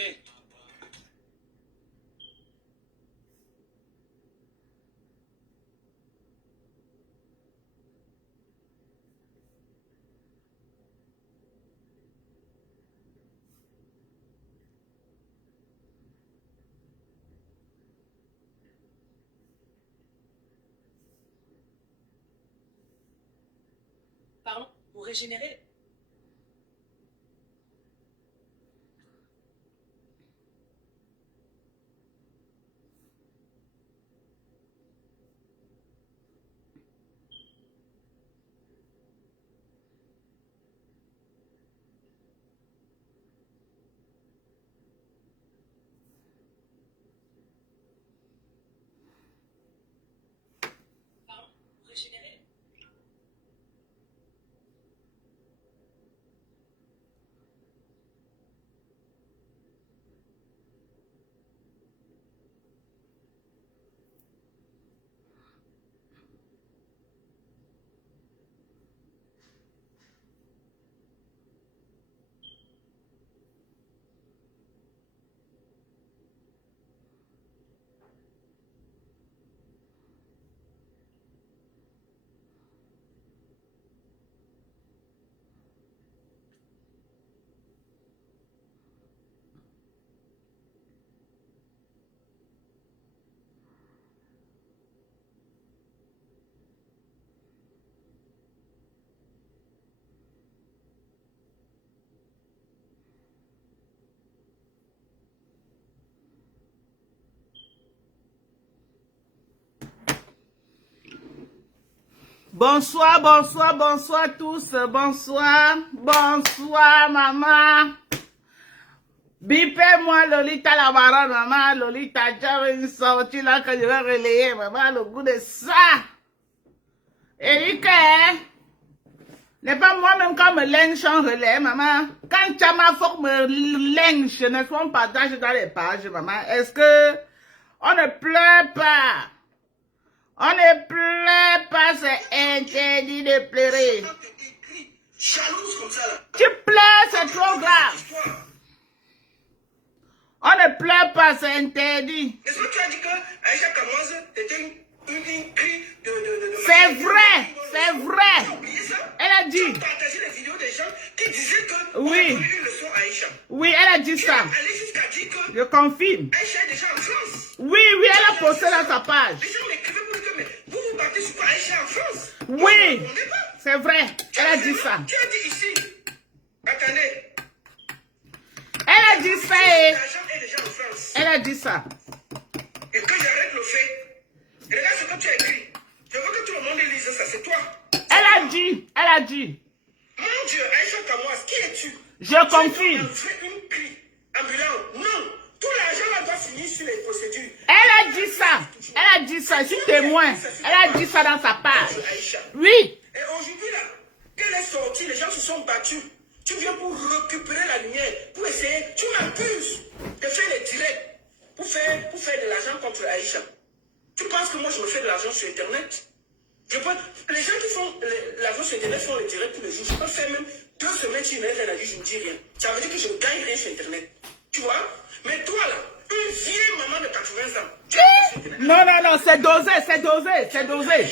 régénérer. Pardon, pour régénérer. Pardon, pour régénérer. Bonsoir, bonsoir, bonsoir tous. Bonsoir, bonsoir maman. Bipez-moi Lolita la baronne, maman. Lolita, j'avais une sortie là que je vais relayer, maman, le goût de ça. Eric, n'est pas moi-même quand me linge en relais, maman. Quand tu as ma forme linge, n'est-ce pas, on partage dans les pages, maman. Est-ce que on ne pleure pas? On ne pleure pas, c'est interdit de pleurer. Tu pleures, c'est trop grave. On ne pleure pas, c'est interdit. Est-ce que tu as dit que Aïcha Kamoise était une cri de... C'est vrai, c'est vrai. Tu as oublié ça? Elle a dit. Tu as partagé les vidéos des gens qui disaient que... Oui. On a une leçon à Aïcha. Oui, elle a dit ça. Elle est jusqu'à dire que... Je confirme. Aïcha est déjà en France. Oui, oui, elle a posté dans sa page. Les gens m'écrivaient pour dire que mais vous partez sur quoi Aïcha en France? Oui, On n'est pas. c'est vrai. Elle a dit ça. Tu as dit ici. Attendez. Elle a dit ça et... L'argent est déjà en France. Elle a dit ça. Et que j'arrête le fait. Regarde ce que tu as écrit. Je veux que tout le monde lise ça, c'est toi. Elle a dit. Elle a dit. Mon Dieu, Aïcha Kamoise, qui es-tu? Je confirme. Tu fais une cri ambulant. Non. Tout l'argent là doit finir sur les procédures. Elle a dit ça. Elle a dit ça. Je suis témoin. Elle a dit ça dans sa page. Oui. Et aujourd'hui là, qu'elle est sortie, les gens se sont battus. Tu viens pour récupérer la lumière, pour essayer. Tu m'accuses de faire les directs pour faire de l'argent contre Aïcha. Tu penses que moi je me fais de l'argent sur Internet? Les gens qui font l'argent sur Internet font les directs tous les jours. Je peux faire même 2 semaines sur une la vie, je ne dis rien. Ça veut dire que je ne gagne rien sur Internet. Tu vois? Mais toi là, une vieille maman de 80 ans. Non, non, non, c'est dosé, c'est dosé, c'est dosé.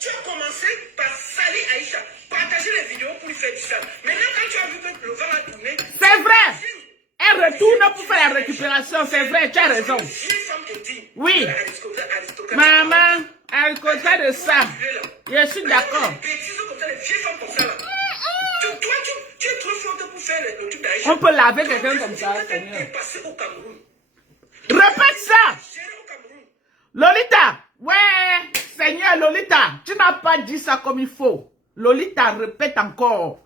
Tu as commencé par salir Aïcha, partager les vidéos pour lui faire du sale. Maintenant, quand tu as vu que le vent a tourné, c'est vrai. Elle retourne pour faire la récupération, c'est vrai, tu as raison. Oui. Maman, à côté de ça, je suis d'accord. Tu es trop forte pour faire le truc d'Aïcha. On peut laver quelqu'un comme ça, Seigneur. Répète ça. Lolita, ouais, Seigneur Lolita, tu n'as pas dit ça comme il faut. Lolita, répète encore.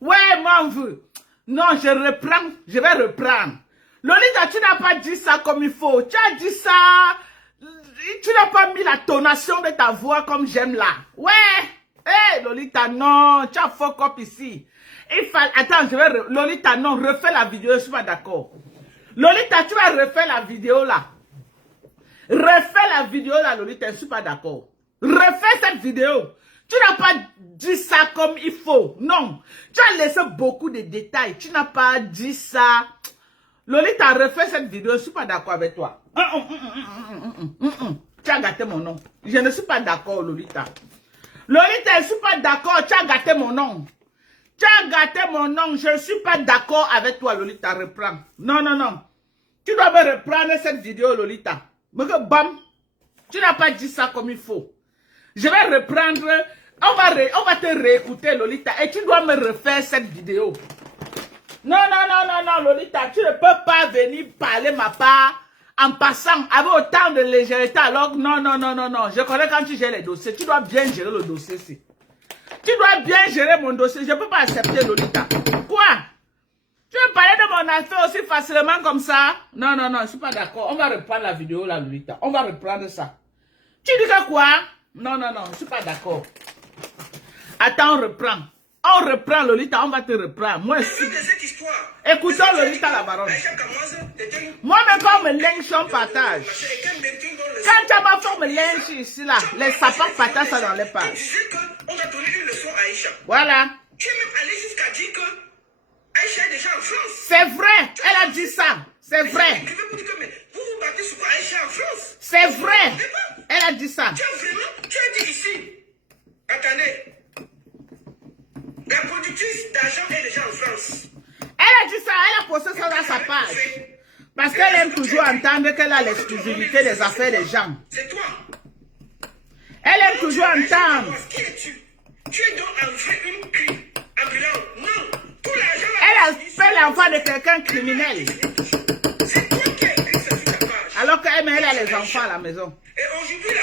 Ouais, mon vieux. Non, je reprends, je vais reprendre. Lolita, tu n'as pas dit ça comme il faut. Tu as dit ça, tu n'as pas mis la tonation de ta voix comme j'aime là. Ouais, hé, Lolita, non, tu as fuck up ici. Il fallait, attends, Lolita, non, refais la vidéo, je suis pas d'accord. Lolita, tu vas refaire la vidéo là. Refais la vidéo là, Lolita, je ne suis pas d'accord. Refais cette vidéo. Tu n'as pas dit ça comme il faut. Non. Tu as laissé beaucoup de détails. Tu n'as pas dit ça. Lolita refait cette vidéo, je ne suis pas d'accord avec toi. Tu as gâté mon nom. Je ne suis pas d'accord, Lolita. Lolita, je ne suis pas d'accord, tu as gâté mon nom. Tu as gâté mon nom, je ne suis pas d'accord avec toi, Lolita, reprends. Non, non, non. Tu dois me reprendre cette vidéo, Lolita. Mais que bam, tu n'as pas dit ça comme il faut. Je vais reprendre, on va te réécouter, Lolita, et tu dois me refaire cette vidéo. Non, non, non, non, non, Lolita, tu ne peux pas venir parler ma part en passant avec autant de légèreté. Alors, non, non, non, non, non. Je connais quand tu gères les dossiers. Tu dois bien gérer le dossier ici. Tu dois bien gérer mon dossier. Je ne peux pas accepter, Lolita. Quoi? Tu veux parler de mon affaire aussi facilement comme ça? Non, non, non, je ne suis pas d'accord. On va reprendre la vidéo là, Lolita. On va reprendre ça. Tu dis que quoi? Non, non, non, je ne suis pas d'accord. Attends, on reprend. On reprend, Lolita, on va te reprendre. Moi aussi. Écoutons Lolita la baronne. Moi-même, quand on me lynche, on partage. Quand tu as ma forme lynche ici, là, les sapins partagent ça dans les pages. On a donné une leçon à Aïcha. Voilà. Tu es même allé jusqu'à dire que Aïcha est déjà en France. C'est vrai, elle a dit ça. C'est vrai. Je vais vous dire que vous vous battez sur quoi Aïcha en France. C'est vrai. Elle a dit ça. Tu as dit ici. Attendez. La productrice d'argent est déjà en France. Elle a dit ça, elle a posté ça dans sa page. Parce qu'elle aime toujours entendre qu'elle a l'exclusivité des affaires des gens. C'est toi. Elle aime toujours entendre. Qui es-tu? Tu es donc en vrai une cri ambulante. Non. Tout l'argent. Elle a fait l'enfant de quelqu'un criminel. C'est toi qui as écrit ça sur ta page. Alors qu'elle a les enfants à la maison. Et aujourd'hui là,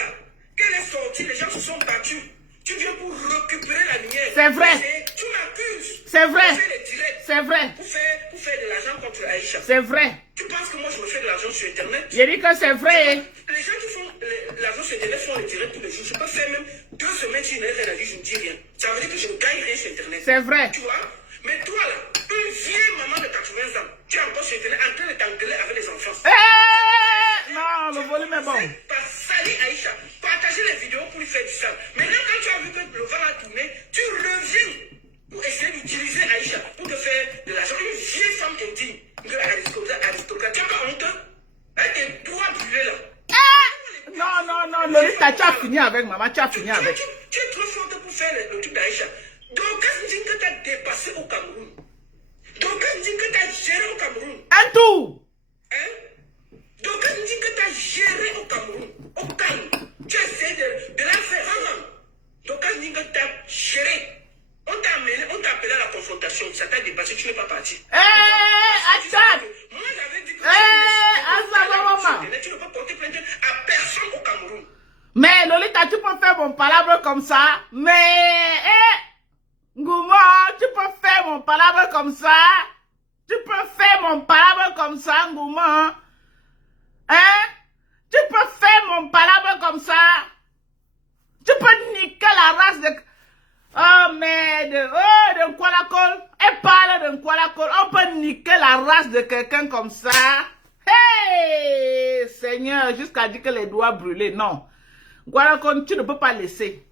qu'elle est sortie, les gens se sont battus. Tu viens pour récupérer la lumière. C'est vrai. Tu m'accuses. C'est vrai. Tu fais les directs. C'est vrai. Pour faire de l'argent contre Aïcha. C'est vrai. Tu penses que moi je me fais de l'argent sur Internet? J'ai dit que c'est vrai. Les gens qui font l'argent sur Internet font les directs tous les jours. Je peux faire même 2 semaines sur une heure et la vie, je ne dis rien. Ça veut dire que je ne gagne rien sur Internet. C'est vrai. Tu vois? Mais toi là, une vieille maman de 80 ans, tu es encore sur Internet en train de t'engueuler avec les enfants. Non, le volume est bon. Pas salir Aïcha, partager les vidéos pour lui faire du sale. Maintenant, quand tu as vu que le vent a tourné, tu reviens pour essayer d'utiliser Aïcha pour te faire de l'argent. Une vieille femme indigne, de l'aristocrate. Tu n'as pas honte? Avec tes doigts brûlés là. Non, non, non, Lolita, tu as fini avec maman, tu as fini avec. Tu es trop forte pour faire le truc d'Aïcha. Donc, quand tu dis que tu as dépassé au Cameroun, donc quand tu dis que tu as géré au Cameroun, Un tout. hein? Donc, quand tu dis que tu as géré au Cameroun, au calme, tu as essayé de la faire avant. Donc, quand tu dis que tu as géré, on t'a amené, on t'a appelé à la confrontation, ça t'a dépassé, tu n'es pas parti. Attends. Moi, j'avais dit que maman. tu ne peux porter plainte à personne au Cameroun. Mais Lolita, tu peux faire mon palabre comme ça. Mais, Ngouma, tu peux faire mon palabre comme ça. Tu peux faire mon palabre comme ça, Ngouma. Hein? Tu peux faire mon palabre comme ça. Tu peux niquer la race de... Oh merde, oh de Nkwalakol. Elle parle de Nkwalakol. On peut niquer la race de quelqu'un comme ça. Hey, Seigneur, jusqu'à dire que les doigts brûlés. Non. Nkwalakol, tu ne peux pas laisser.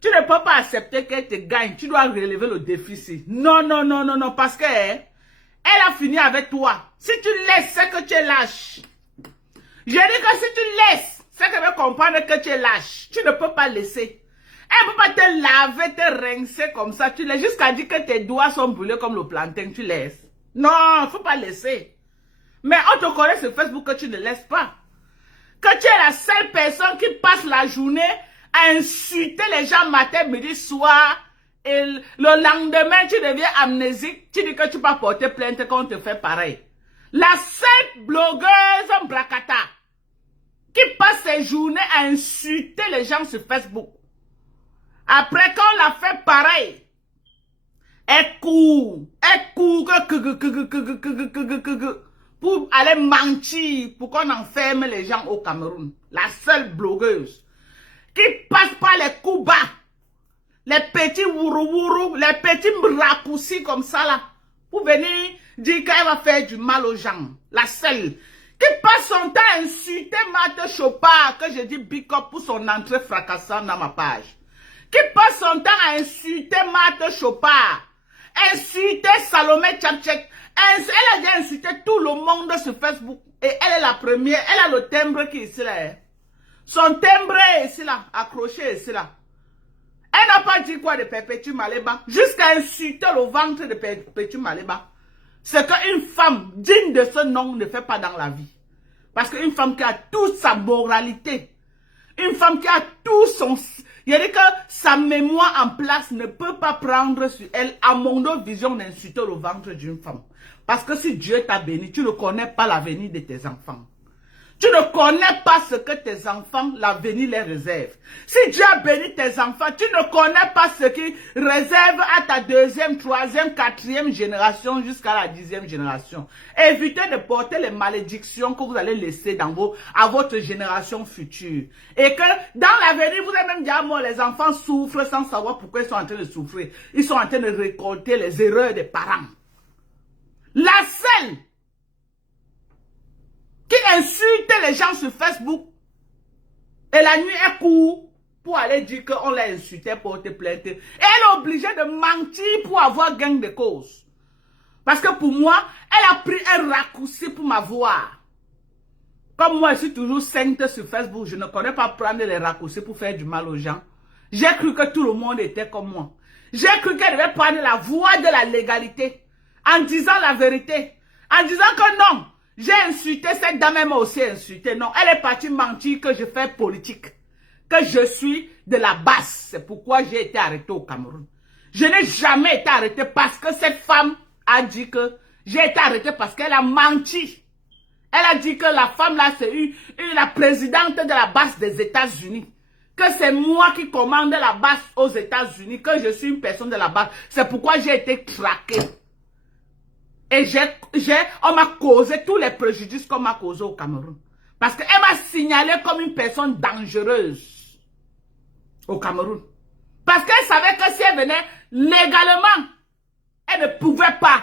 Tu ne peux pas accepter qu'elle te gagne. Tu dois relever le déficit. Non, non, non, non, non. Parce que elle a fini avec toi. Si tu laisses, c'est que tu es lâche. Je dis que si tu laisses, c'est qu'elle veut comprendre que tu es lâche. Tu ne peux pas laisser. Elle ne peut pas te laver, te rincer comme ça. Tu laisses jusqu'à dire que tes doigts sont brûlés comme le plantain. Tu laisses. Non, il ne faut pas laisser. Mais on te connaît sur Facebook que tu ne laisses pas. Que tu es la seule personne qui passe la journée à insulter les gens matin, midi, soir. Et le lendemain, tu deviens amnésique. Tu dis que tu vas porter plainte quand on te fait pareil. La seule blogueuse en Bracata qui passe ses journées à insulter les gens sur Facebook. Après, quand on l'a fait pareil, elle court pour aller mentir, pour qu'on enferme les gens au Cameroun. La seule blogueuse qui passe par les coups bas, les petits wourou, les petits raccourcis comme ça là, pour venir dire qu'elle va faire du mal aux gens. La seule qui passe son temps à insulter Marthe Chopard, que je dis big up pour son entrée fracassante dans ma page. Qui passe son temps à insulter Marthe Chopard. insulté Salomé Tchatchek. Elle a déjà insulté tout le monde sur Facebook. Et elle est la première. Elle a le timbre qui est ici là. Son timbre est ici là. Accroché ici là. Elle n'a pas dit quoi de Perpétue Maléba. Jusqu'à insulter le ventre de Perpétue Maléba. C'est qu'une femme digne de ce nom ne fait pas dans la vie. Parce qu'une femme qui a toute sa moralité, une femme qui a tout son... Il y a dit que sa mémoire en place ne peut pas prendre sur elle, à mon vision, d'insulter le ventre d'une femme. Parce que si Dieu t'a béni, tu ne connais pas l'avenir de tes enfants. Tu ne connais pas ce que tes enfants, l'avenir les réserve. Si Dieu a béni tes enfants, tu ne connais pas ce qui réserve à ta deuxième, troisième, quatrième génération jusqu'à la 10e génération. Évitez de porter les malédictions que vous allez laisser à votre génération future. Et que dans l'avenir, vous allez même dire, moi, les enfants souffrent sans savoir pourquoi ils sont en train de souffrir. Ils sont en train de récolter les erreurs des parents. La seule qui insulte les gens sur Facebook. Et la nuit est court pour aller dire qu'on l'a insulté, porter plainte. Et elle est obligée de mentir pour avoir gain de cause. Parce que pour moi, elle a pris un raccourci pour m'avoir. Comme moi, je suis toujours sainte sur Facebook, je ne connais pas prendre les raccourcis pour faire du mal aux gens. J'ai cru que tout le monde était comme moi. J'ai cru qu'elle devait prendre la voie de la légalité. En disant la vérité. En disant que non. J'ai insulté cette dame, elle m'a aussi insulté. Non, elle est partie mentir que je fais politique. Que je suis de la basse. C'est pourquoi j'ai été arrêté au Cameroun. Je n'ai jamais été arrêté parce que cette femme a dit que j'ai été arrêté parce qu'elle a menti. Elle a dit que la femme là, c'est la présidente de la basse des États-Unis. Que c'est moi qui commande la basse aux États-Unis. Que je suis une personne de la basse. C'est pourquoi j'ai été traqué. Et on m'a causé tous les préjudices qu'on m'a causé au Cameroun. Parce qu'elle m'a signalé comme une personne dangereuse au Cameroun. Parce qu'elle savait que si elle venait légalement, elle ne pouvait pas.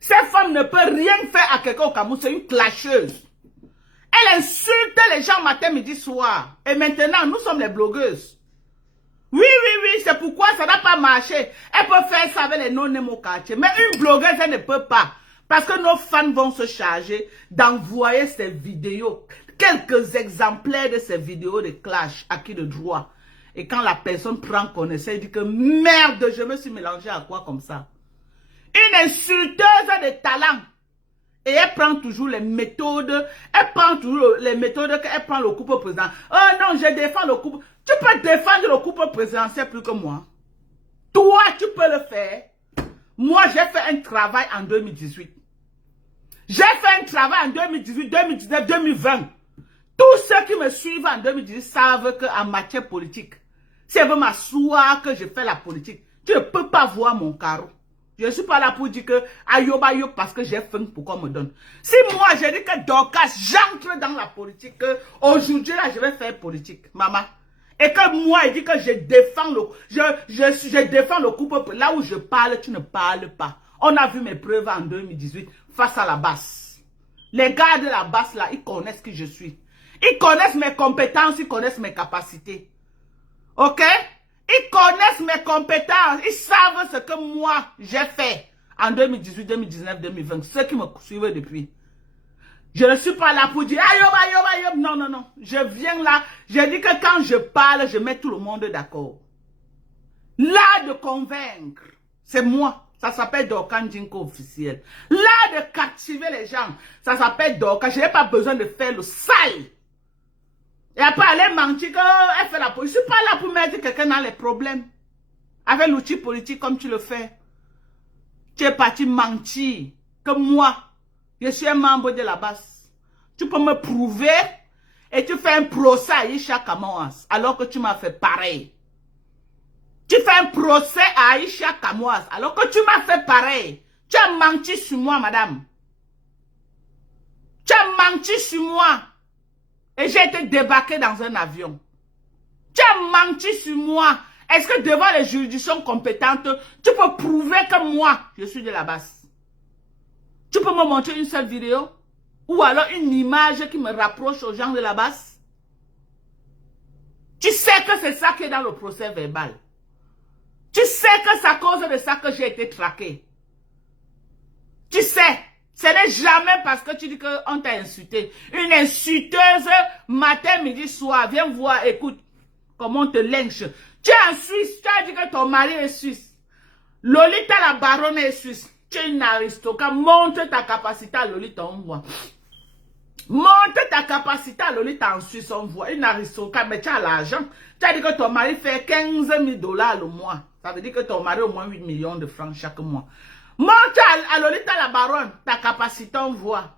Cette femme ne peut rien faire à quelqu'un au Cameroun, c'est une clasheuse. Elle insulte les gens matin, midi, soir. Et maintenant, nous sommes les blogueuses. Oui, c'est pourquoi ça n'a pas marché. Elle peut faire ça avec les non-nés au quartier. Mais une blogueuse, elle ne peut pas. Parce que nos fans vont se charger d'envoyer ces vidéos. Quelques exemplaires de ces vidéos de clash acquis de droit. Et quand la personne prend connaissance, elle dit que merde, je me suis mélangé à quoi comme ça? Une insulteuse de talent. Et elle prend toujours les méthodes. Elle prend toujours les méthodes qu'elle prend le couple président. Oh non, je défends le couple. Tu peux défendre le couple présidentiel plus que moi. Toi, tu peux le faire. Moi, j'ai fait un travail en 2018. J'ai fait un travail en 2018, 2019, 2020. Tous ceux qui me suivent en 2018 savent qu'en matière politique, si elle veut m'asseoir que je fais la politique, tu ne peux pas voir mon carreau. Je ne suis pas là pour dire que ayoba yo parce que j'ai faim pour qu'on me donne. Si moi, je dis que Dorcas, j'entre dans la politique, aujourd'hui là, je vais faire politique, maman. Et que moi, il dit que je défends je défends le couple. Là où je parle, tu ne parles pas. On a vu mes preuves en 2018 face à la basse. Les gars de la basse là, ils connaissent qui je suis. Ils connaissent mes compétences, ils connaissent mes capacités. Ok? Ils connaissent mes compétences. Ils savent ce que moi, j'ai fait en 2018, 2019, 2020. Ceux qui me suivent depuis. Je ne suis pas là pour dire ayob. Non. Je viens là. Je dis que quand je parle, je mets tout le monde d'accord. L'art de convaincre, c'est moi. Ça s'appelle Dorcas Ndinko officiel. L'art de captiver les gens, ça s'appelle Dorcas. Je n'ai pas besoin de faire le sale. Et après, aller mentir qu'elle fait la politique. Je ne suis pas là pour mettre quelqu'un dans les problèmes. Avec l'outil politique comme tu le fais. Tu es parti mentir que moi, je suis un membre de la base. Tu peux me prouver et tu fais un procès à Aïcha Kamouas alors que tu m'as fait pareil. Tu fais un procès à Aïcha Kamouas alors que tu m'as fait pareil. Tu as menti sur moi, madame. Tu as menti sur moi. Et j'ai été débarqué dans un avion. Tu as menti sur moi. Est-ce que devant les juridictions compétentes, tu peux prouver que moi, je suis de la base? Tu peux me montrer une seule vidéo? Ou alors une image qui me rapproche aux gens de la base? Tu sais que c'est ça qui est dans le procès verbal. Tu sais sais que c'est à cause de ça que j'ai été traqué. Tu sais, ce n'est jamais parce que tu dis qu'on t'a insulté. Une insulteuse, matin, midi, soir, viens voir, écoute, comment on te lynche. Tu es en Suisse, tu as dit que ton mari est suisse. Lolita la baronne est suisse. Tu es une aristocrate, montre ta capacité à Lolita, on voit. Montre ta capacité à Lolita en Suisse, on voit. Une aristocrate, mais tu as l'argent. Tu as dit que ton mari fait 15 000 $ le mois. Ça veut dire que ton mari a au moins 8 millions de francs chaque mois. Montre à Lolita la baronne ta capacité, on voit.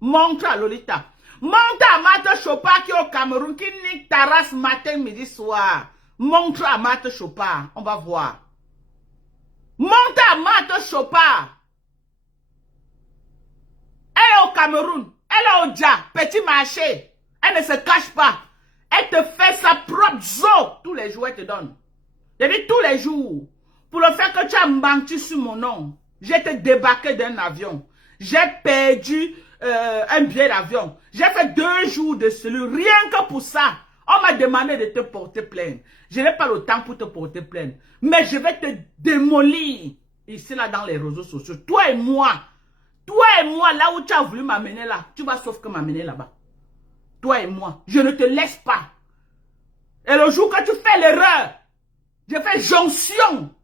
Montre à Lolita. Montre à Marthe Chopard qui est au Cameroun, qui nique ta race matin, midi, soir. Montre à Marthe Chopard, on va voir. Montre à Marthe Chopard. Elle est au Cameroun. Elle est au Dja, petit marché. Elle ne se cache pas. Elle te fait sa propre zo. Tous les jours, elle te donne. Je dis tous les jours. Pour le fait que tu as menti sur mon nom, j'ai été débarqué d'un avion. J'ai perdu un billet d'avion. J'ai fait 2 jours de cellule. Rien que pour ça. On m'a demandé de te porter plainte. Je n'ai pas le temps pour te porter plainte. Mais je vais te démolir. Ici, là, dans les réseaux sociaux. Toi et moi, là où tu as voulu m'amener là, tu vas sauf que m'amener là-bas. Toi et moi, je ne te laisse pas. Et le jour que tu fais l'erreur, je fais jonction.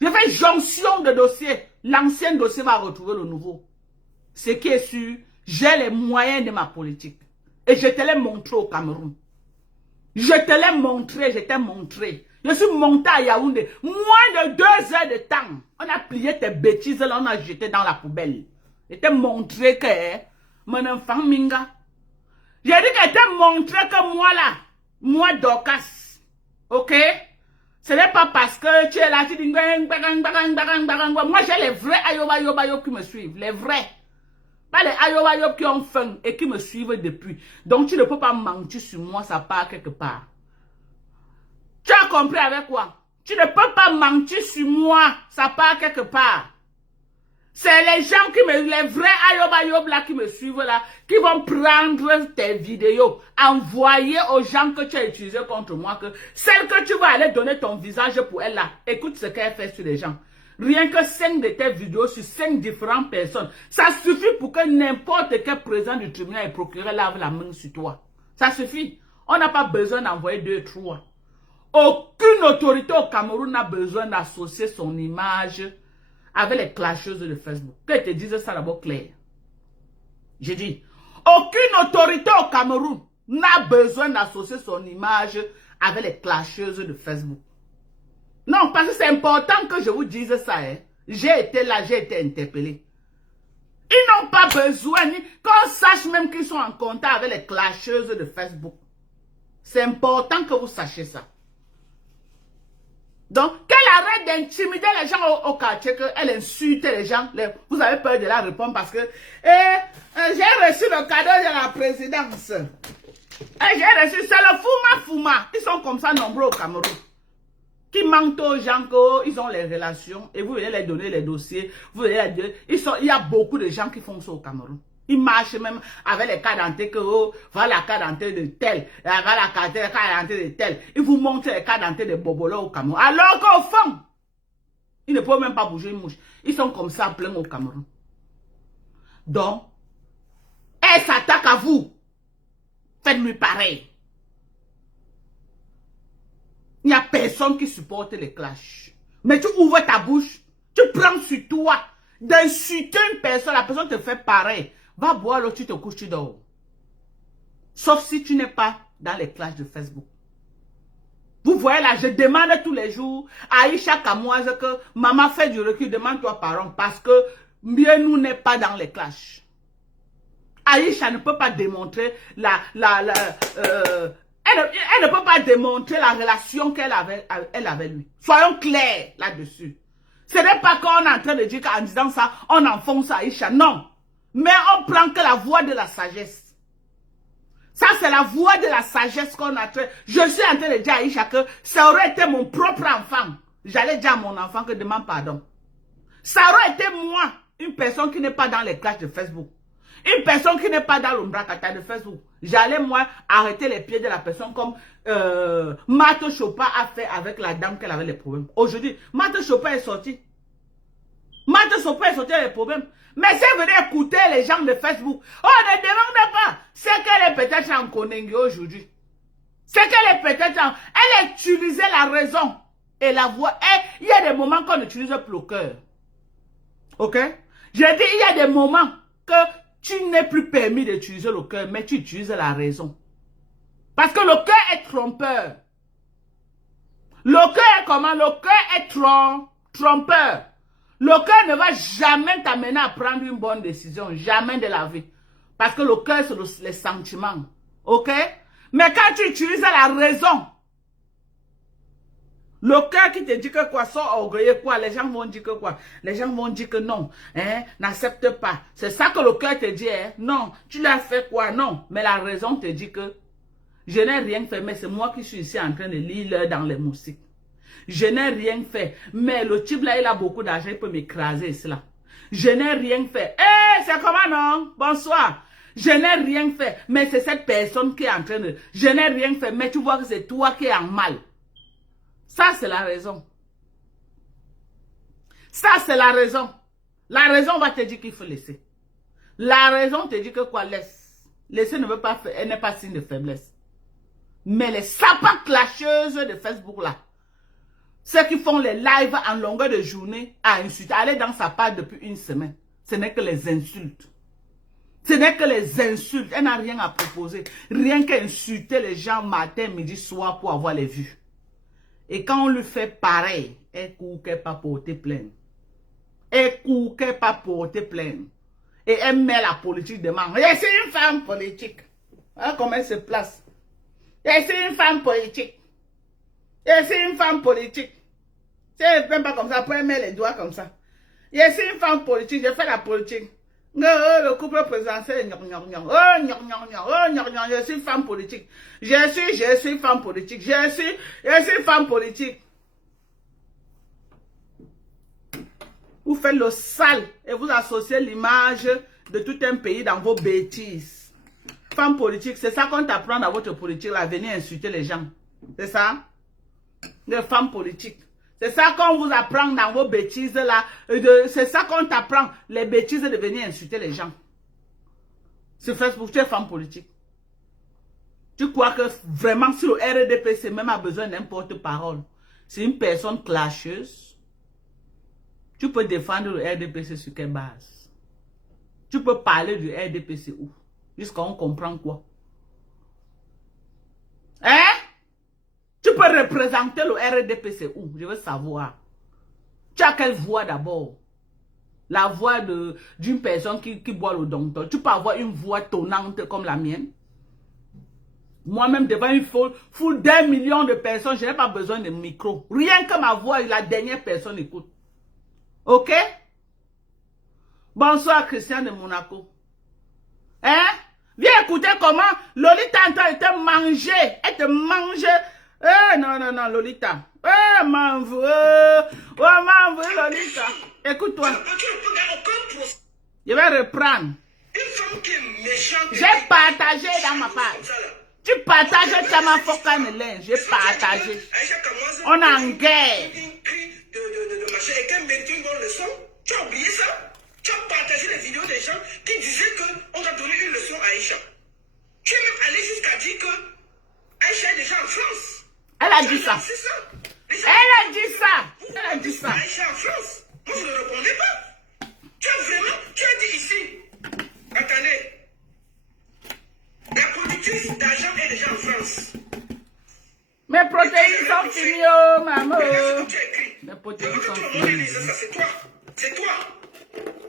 Je fais jonction de dossier. L'ancien dossier va retrouver le nouveau. Ce qui est sûr, j'ai les moyens de ma politique. Et je te l'ai montré au Cameroun. Je te l'ai montré, je t'ai montré. Je suis monté à Yaoundé. Moins de 2 heures de temps. On a plié tes bêtises, là, on a jeté dans la poubelle. Je t'ai montré que, mon enfant Minga. J'ai dit que je t'ai montré que moi là, moi Dorcas. Ok? Ce n'est pas parce que tu es là, tu dis, moi j'ai les vrais ayoba qui me suivent. Les vrais. Pas les ayoba qui ont faim et qui me suivent depuis. Donc tu ne peux pas mentir sur moi, ça part quelque part. Tu as compris avec quoi? Tu ne peux pas mentir sur moi, ça part quelque part. C'est les gens les vrais ayoba là qui me suivent là, qui vont prendre tes vidéos, envoyer aux gens que tu as utilisées contre moi, que celle que tu vas aller donner ton visage pour elle là. Écoute ce qu'elle fait sur les gens. Rien que 5 de tes vidéos sur 5 différentes personnes, ça suffit pour que n'importe quel président du tribunal et procureur lave la main sur toi. Ça suffit. On n'a pas besoin d'envoyer 2, 3. Aucune autorité au Cameroun n'a besoin d'associer son image avec les clasheuses de Facebook. Que je te dise ça d'abord clair. J'ai dit, aucune autorité au Cameroun n'a besoin d'associer son image avec les clasheuses de Facebook. Non, parce que c'est important que je vous dise ça. Hein. J'ai été là, j'ai été interpellé. Ils n'ont pas besoin, qu'on sache même qu'ils sont en contact avec les clasheuses de Facebook. C'est important que vous sachiez ça. Donc, qu'elle arrête d'intimider les gens au quartier, qu'elle insulte les gens. Vous avez peur de la répondre parce que j'ai reçu le cadeau de la présidence. J'ai reçu, c'est le Fouma. Ils sont comme ça nombreux au Cameroun. Qui mentent aux gens qu'ils ont les relations et vous venez les donner les dossiers. Vous venez les donner. Il y a beaucoup de gens qui font ça au Cameroun. Ils marchent même avec les cartes d'identité que voilà la carte d'identité de tel, voilà la carte d'identité de tel. Ils vous montrent les cartes d'identité de Bobolo au Cameroun. Alors qu'au fond, ils ne peuvent même pas bouger une mouche. Ils sont comme ça plein au Cameroun. Donc, elle s'attaque à vous. Faites-lui pareil. Il n'y a personne qui supporte les clashs. Mais tu ouvres ta bouche, tu prends sur toi d'insulter une personne, la personne te fait pareil. Va boire l'eau, tu te couches, tu dors. Sauf si tu n'es pas dans les clashs de Facebook. Vous voyez là, je demande tous les jours à Aïcha Kamoise que maman fait du recul, demande-toi pardon parce que mieux nous n'est pas dans les clashs. Aïcha ne peut pas démontrer elle ne peut pas démontrer la relation qu'elle avait avec lui. Soyons clairs là-dessus. Ce n'est pas qu'on est en train de dire qu'en disant ça, on enfonce Aïcha. Non. Mais on prend que la voie de la sagesse. Ça, c'est la voie de la sagesse qu'on a fait. Je suis en train de dire à Aïcha que ça aurait été mon propre enfant. J'allais dire à mon enfant que demande pardon. Ça aurait été moi, une personne qui n'est pas dans les clashs de Facebook. Une personne qui n'est pas dans l'ombracata de Facebook, j'allais moi arrêter les pieds de la personne comme Mato Chopin a fait avec la dame qu'elle avait les problèmes. Aujourd'hui, Mato Chopin est sorti. Mato Chopin est sorti avec les problèmes. Mais si vous venez écouter les gens de Facebook, oh, ne demandez pas. C'est qu'elle est peut-être en Konengi aujourd'hui. C'est qu'elle est peut-être en... Elle utilisait la raison et la voix. Et il y a des moments qu'on utilise plus le cœur. Ok? J'ai dit, il y a des moments que tu n'es plus permis d'utiliser le cœur, mais tu utilises la raison. Parce que le cœur est trompeur. Le cœur est comment? Le cœur est trompeur. Le cœur ne va jamais t'amener à prendre une bonne décision. Jamais de la vie. Parce que le cœur, c'est les sentiments. Ok? Mais quand tu utilises la raison, le cœur qui te dit que quoi, sont orgueilleux, quoi, les gens vont dire que quoi, les gens vont dire que non, hein, n'accepte pas. C'est ça que le cœur te dit, hein, non, tu l'as fait quoi, non. Mais la raison te dit que je n'ai rien fait, mais c'est moi qui suis ici en train de lire dans les moustiques. Je n'ai rien fait, mais le type là, il a beaucoup d'argent, il peut m'écraser cela. Je n'ai rien fait. Eh, c'est comment non? Bonsoir. Je n'ai rien fait, mais c'est cette personne qui est en train de... Je n'ai rien fait, mais tu vois que c'est toi qui es en mal. Ça, c'est la raison. Ça, c'est la raison. La raison va te dire qu'il faut laisser. La raison te dit que quoi, laisse. Laisser ne veut pas faire, elle n'est pas signe de faiblesse. Mais les sapins clasheuses de Facebook là, ceux qui font les lives en longueur de journée à insulter, aller dans sa page depuis une semaine, ce n'est que les insultes. Ce n'est que les insultes. Elle n'a rien à proposer. Rien qu'insulter les gens matin, midi, soir pour avoir les vues. Et quand on lui fait pareil, elle court qu'elle pas porter plainte. Elle court qu'elle pas porter plainte. Et elle met la politique de main. Et c'est une femme politique. Hein, comment elle se place. Et c'est une femme politique. Et c'est une femme politique. C'est même pas comme ça. Après, elle met les doigts comme ça. Et c'est une femme politique. Je fais la politique. Le couple présidentiel, je suis femme politique. Je suis femme politique. Je suis femme politique. Vous faites le sale et vous associez l'image de tout un pays dans vos bêtises. Femme politique, c'est ça qu'on t'apprend dans votre politique, là, venir insulter les gens. C'est ça? Les femmes politiques. C'est ça qu'on vous apprend dans vos bêtises là. C'est ça qu'on t'apprend. Les bêtises de venir insulter les gens. Sur Facebook, tu es femme politique. Tu crois que vraiment si le RDPC même a besoin d'un porte-parole, c'est une personne clasheuse. Tu peux défendre le RDPC sur quelle base? Tu peux parler du RDPC où? Jusqu'à on comprend quoi? Hein? Tu peux représenter le RDPC où? Je veux savoir. Tu as quelle voix d'abord? La voix d'une personne qui boit le dompteur. Tu peux avoir une voix tonnante comme la mienne? Moi-même, devant une foule d'1 million de personnes, je n'ai pas besoin de micro. Rien que ma voix, la dernière personne écoute. Ok? Bonsoir, Christian de Monaco. Hein? Viens écouter comment Lolita est en train de te manger. Elle te mange. Non, Lolita. M'en veux, Lolita. Écoute-toi. Je vais reprendre. J'ai partagé dans ma page. Tu partages Chama Fokanelen. J'ai partagé. On est en guerre. Tu as oublié ça? Tu as partagé les vidéos des gens qui disaient qu'on a donné une leçon à Aïcha. Tu es même allé jusqu'à dire que Aïcha est déjà en France. Elle a dit ça. Elle a dit ça. Elle a dit ça. Aïcha en France. Moi, je ne répondais pas. Tu as dit ici. Attendez. La productrice d'argent est déjà en France. Mes protéines sont finies, oh, maman. Mes protéines sont finies. C'est toi. C'est toi.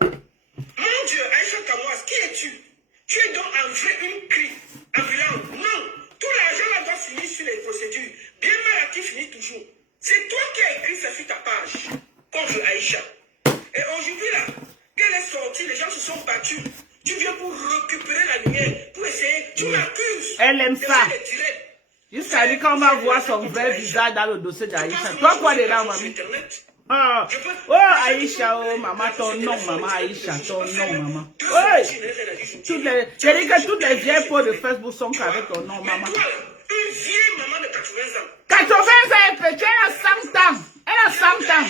Mon Dieu, Aïcha Kamouas, qui es-tu? Tu es donc en vrai une cri ambulante. Non. Tout l'argent là doit finir sur les procédures. Bien mal à qui finit toujours. C'est toi qui as écrit ça sur ta page contre Aïcha. Et aujourd'hui là, qu'elle est sortie, les gens se sont battus. Tu viens pour récupérer la lumière, pour essayer. Tu m'accuses. Elle aime ça. Jusqu'à dire qu'on va voir son vrai visage dans le dossier d'Aïcha. Toi, quoi dedans, mamie? Oh, Aïcha, oh, maman, ton nom, maman, Aïcha, ton nom, maman. Oui. J'ai dit que toutes les vieilles peaux de Facebook sont avec ton nom, maman. Une vieille maman de 80 ans. 80 ans, petit, elle a 100 ans. Elle a 100 ans.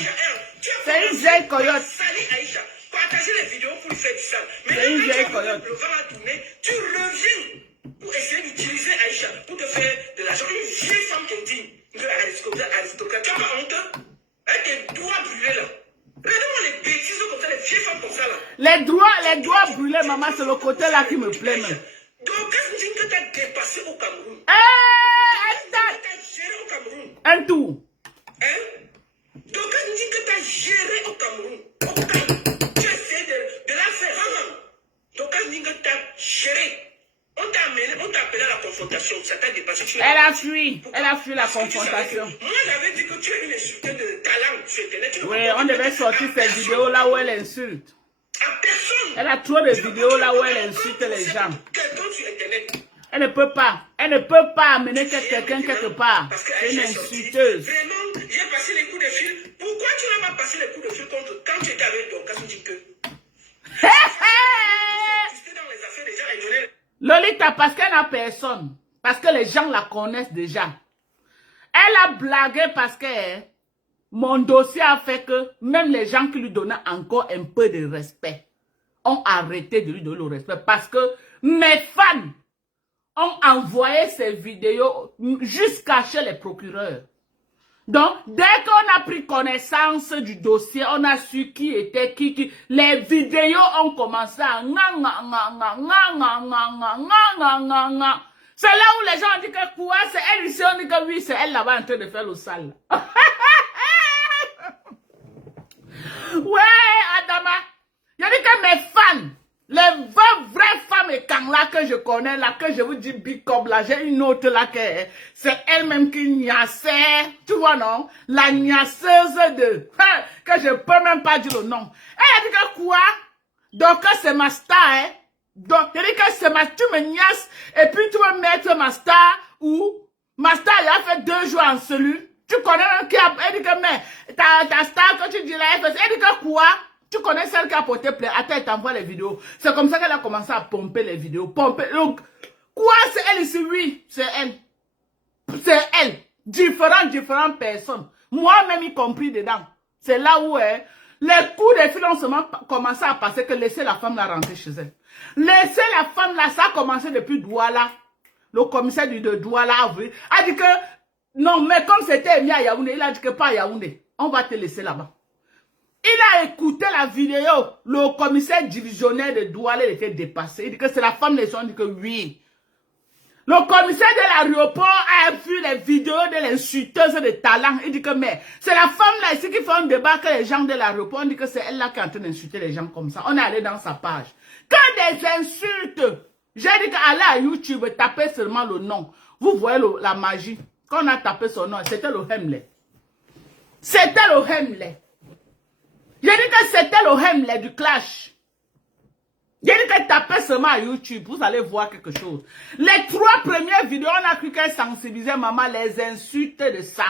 C'est une vieille coyote. Salut Aïcha. Partagez les vidéos pour lui faire du sale. C'est une vieille coyote. Le vent a tourné, tu reviens pour essayer d'utiliser Aïcha pour te faire de l'argent. Une vieille femme qui est digne de l'aristocrate. Tu n'as pas honte? Avec tes doigts brûlés là. Regardez-moi les bêtises comme ça, les vieilles femmes comme ça là. Les doigts brûlés, maman, c'est le côté là qui me plaît même. Donc, qu'est-ce que tu dis que tu as dépassé au Cameroun? T'as géré au Cameroun. un tour. Hein? Donc, qu'est-ce que tu dis que tu as géré au Cameroun? Au Cameroun. Tu as essayé de la faire. Donc, qu'est-ce que tu dis que tu as géré? On t'a appelé à la confrontation. Ça t'a dépassé. Elle a fui la confrontation. Moi, j'avais dit que tu es une insulteuse de talent sur Internet. Oui, on devait sortir cette vidéo là où elle insulte. À personne. Elle a trop de vidéos là où elle insulte les gens. Quelqu'un sur Internet. Elle ne peut pas amener quelqu'un quelque part. C'est une insulteuse. Vraiment, j'ai passé les coups de fil. Pourquoi tu n'as pas passé les coups de fil contre quand tu étais avec ton cas, tu dis que c'était dans les affaires des gens et donner. Lolita, parce qu'elle n'a personne. Parce que les gens la connaissent déjà. Elle a blagué parce que mon dossier a fait que même les gens qui lui donnaient encore un peu de respect ont arrêté de lui donner le respect. Parce que mes fans ont envoyé ces vidéos jusqu'à chez les procureurs. Donc, dès qu'on a pris connaissance du dossier, on a su qui était qui. Les vidéos ont commencé à c'est là où les gens ont dit que quoi, c'est elle ici, on dit que oui, c'est elle là-bas en train de faire le sale. Ouais, Adama. Il y a dit que mes fans, les vraies femmes et quand là que je connais, là que je vous dis big up, là, j'ai une autre là que c'est elle-même qui gnassait, tu vois non? La gnasseuse de, que je peux même pas dire le nom. Elle a dit que quoi? Donc c'est ma star, hein? Donc, il a dit que c'est ma, tu me gnasses et puis tu veux mettre ma star ou ma star, il a fait 2 jours en cellule. Tu connais un qui a, elle dit que mais, ta star, quand tu dis là, elle dit que quoi? Tu connais celle qui a porté plainte. Attends, elle t'envoie les vidéos. C'est comme ça qu'elle a commencé à pomper les vidéos. Pomper. Donc, quoi, c'est elle ici? Oui, c'est elle. C'est elle. Différentes personnes. Moi-même y compris dedans. C'est là où les coups de fil ont seulement commencé à passer que laisser la femme la rentrer chez elle. Laisser la femme là, ça a commencé depuis Douala. Le commissaire de Douala a dit que, non, mais comme c'était mis à Yaoundé, il a dit que pas à Yaoundé. On va te laisser là-bas. Il a écouté la vidéo. Le commissaire divisionnaire de Douala était dépassé. Il dit que c'est la femme des gens. Il dit que oui. Le commissaire de l'aéroport a vu les vidéos de l'insulteuse de talent. Il dit que mais c'est la femme là ici qui fait un débat que les gens de l'aéroport. On dit que c'est elle là qui est en train d'insulter les gens comme ça. On est allé dans sa page. Que des insultes. J'ai dit qu'aller à YouTube, tapez seulement le nom. Vous voyez la magie. Quand on a tapé son nom, c'était le Hemlet. C'était le Hemlet. J'ai dit que c'était le Hemlet du clash. J'ai dit que tapez seulement à YouTube, vous allez voir quelque chose. Les 3 premières vidéos, on a cru qu'elle sensibilisait maman les insultes de ça.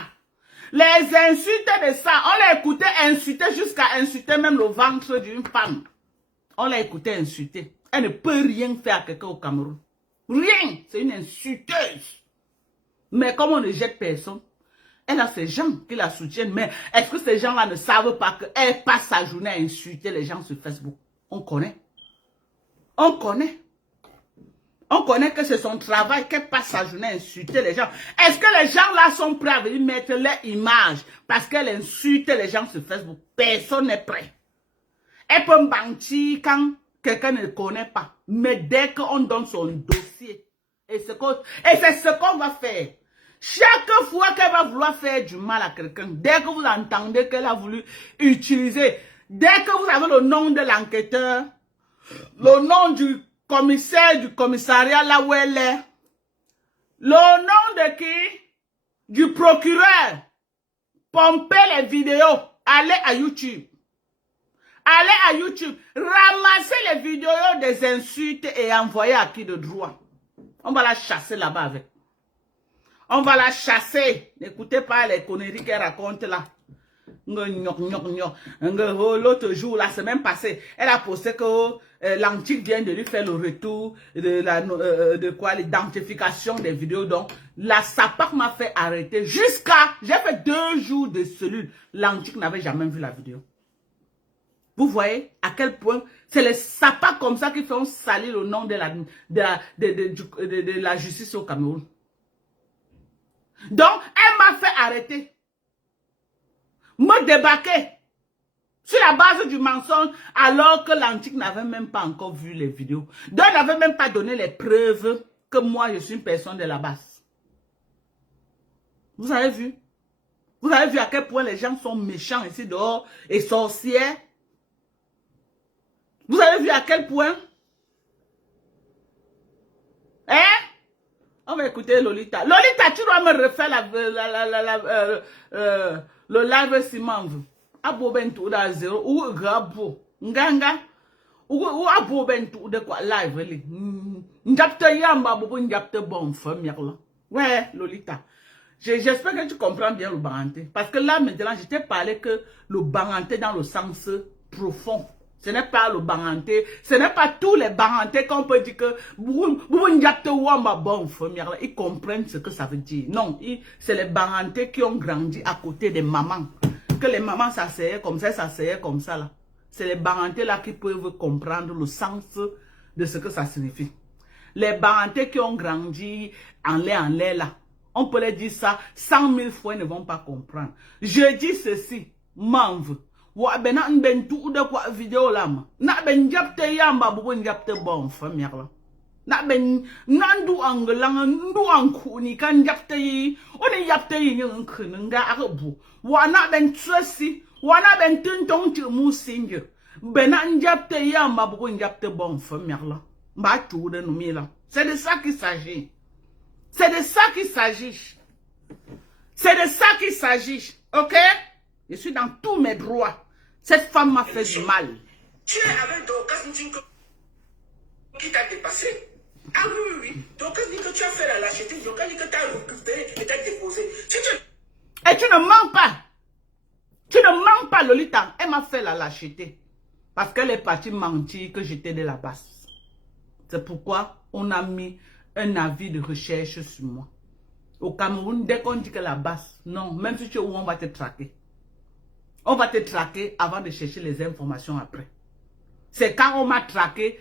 Les insultes de ça, on l'a écouté insulter jusqu'à insulter même le ventre d'une femme. On l'a écouté insulter. Elle ne peut rien faire à quelqu'un au Cameroun. Rien, c'est une insulteuse. Mais comme on ne jette personne, elle a ces gens qui la soutiennent. Mais est-ce que ces gens-là ne savent pas qu'elle passe sa journée à insulter les gens sur Facebook? On connaît. On connaît. On connaît que c'est son travail qu'elle passe sa journée à insulter les gens. Est-ce que les gens-là sont prêts à venir mettre leur image parce qu'elle insulte les gens sur Facebook? Personne n'est prêt. Elle peut mentir quand quelqu'un ne le connaît pas. Mais dès qu'on donne son dossier, et c'est ce qu'on va faire. Chaque fois qu'elle va vouloir faire du mal à quelqu'un, dès que vous entendez qu'elle a voulu utiliser, dès que vous avez le nom de l'enquêteur, le nom du commissaire du commissariat là où elle est, le nom de qui? Du procureur. Pompez les vidéos. Allez à YouTube. Allez à YouTube. Ramassez les vidéos des insultes et envoyez à qui de droit. On va la chasser là-bas avec. On va la chasser. N'écoutez pas les conneries qu'elle raconte là. L'autre jour, la semaine passée, elle a posté que l'antique vient de lui faire le retour de quoi, l'identification des vidéos. Donc, la SAPAC m'a fait arrêter jusqu'à, j'ai fait 2 jours de cellule. L'antique n'avait jamais vu la vidéo. Vous voyez à quel point c'est les SAPAC comme ça qui font salir le nom de la justice au Cameroun. Donc, elle m'a fait arrêter. Me débarquer sur la base du mensonge alors que l'antique n'avait même pas encore vu les vidéos. Donc, elle n'avait même pas donné les preuves que moi, je suis une personne de la base. Vous avez vu? Vous avez vu à quel point les gens sont méchants ici dehors et sorcières? Vous avez vu à quel point? Hein? On va écouter Lolita. Lolita, tu dois me refaire le live si m'en abo bentou da zéro ou grabo nganga ou abo bentou de quoi live li njapte yamba bobo njapte bon femme là. Ouais Lolita, j'espère que tu comprends bien le baranté parce que là maintenant je t'ai parlé que le baranté dans le sens profond. Ce n'est pas le baranté, ce n'est pas tous les barantés qu'on peut dire que ils comprennent ce que ça veut dire. Non, c'est les barantés qui ont grandi à côté des mamans. Que les mamans s'asseyaient comme ça là. C'est les barantés là qui peuvent comprendre le sens de ce que ça signifie. Les barantés qui ont grandi en l'air là, on peut les dire ça 100 000 fois, ils ne vont pas comprendre. Je dis ceci, manve. Wa bena ben tout de quoi vidéo là na ben japte yamba bu ben japte bon famille là na ben nandu anglang ndu anku ni kan japte yi oni japte yi nyen khnga arabu wa na ben tresi wa na ben tonton tu musinge bena japte yamba bu ben japte bon famille là ba tout de nous là. C'est de ça qu'il s'agit. C'est de ça qu'il s'agit. C'est de ça qu'il s'agit. OK? Je suis dans tous mes droits. Cette femme m'a fait du mal. Tu es avec Dorcas Ntinko qui t'a dépassé. Ah oui. Dorcas dit que tu as fait la lâcheté. Dorcas dit que tu as récupéré et t'as déposé. Et tu ne mens pas. Tu ne mens pas, Lolita. Elle m'a fait la lâcheté. Parce qu'elle est partie mentir que j'étais de la basse. C'est pourquoi on a mis un avis de recherche sur moi. Au Cameroun, dès qu'on dit que la basse, non, même si tu es où, on va te traquer. On va te traquer avant de chercher les informations après. C'est quand on m'a traqué,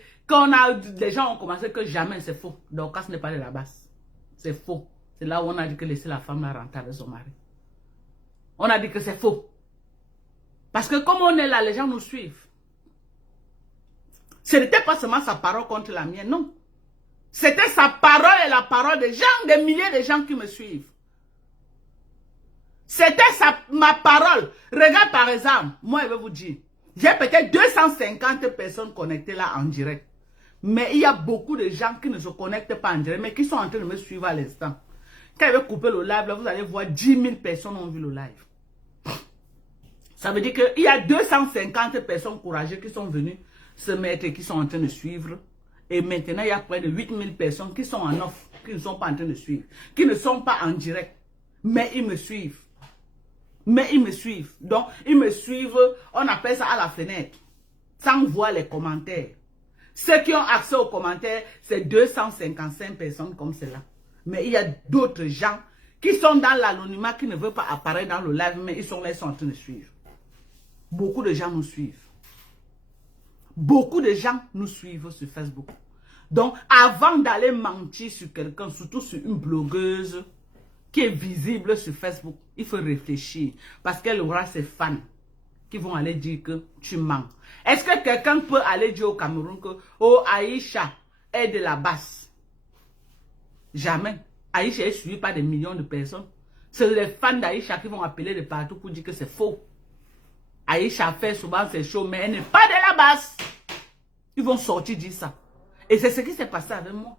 les gens ont commencé que jamais, c'est faux. Donc, ce n'est pas de la base. C'est faux. C'est là où on a dit que laisser la femme la rentrer avec son mari. On a dit que c'est faux. Parce que comme on est là, les gens nous suivent. Ce n'était pas seulement sa parole contre la mienne, non. C'était sa parole et la parole des gens, des milliers de gens qui me suivent. C'était ma parole. Regarde par exemple, moi je vais vous dire, j'ai peut-être 250 personnes connectées là en direct. Mais il y a beaucoup de gens qui ne se connectent pas en direct, mais qui sont en train de me suivre à l'instant. Quand je vais couper le live, là, vous allez voir 10 000 personnes ont vu le live. Ça veut dire qu'il y a 250 personnes courageuses qui sont venues se mettre et qui sont en train de suivre. Et maintenant, il y a près de 8 000 personnes qui sont en off, qui ne sont pas en train de suivre, qui ne sont pas en direct, mais ils me suivent. Mais ils me suivent. Donc, ils me suivent, on appelle ça à la fenêtre, sans voir les commentaires. Ceux qui ont accès aux commentaires, c'est 255 personnes comme cela. Mais il y a d'autres gens qui sont dans l'anonymat, qui ne veulent pas apparaître dans le live, mais ils sont là, ils sont en train de suivre. Beaucoup de gens nous suivent. Beaucoup de gens nous suivent sur Facebook. Donc, avant d'aller mentir sur quelqu'un, surtout sur une blogueuse qui est visible sur Facebook, il faut réfléchir. Parce qu'elle aura ses fans qui vont aller dire que tu mens. Est-ce que quelqu'un peut aller dire au Cameroun que oh, Aïcha est de la basse? Jamais. Aïcha est suivie par des millions de personnes. C'est les fans d'Aïcha qui vont appeler de partout pour dire que c'est faux. Aïcha fait souvent ses shows, mais elle n'est pas de la basse. Ils vont sortir dire ça. Et c'est ce qui s'est passé avec moi.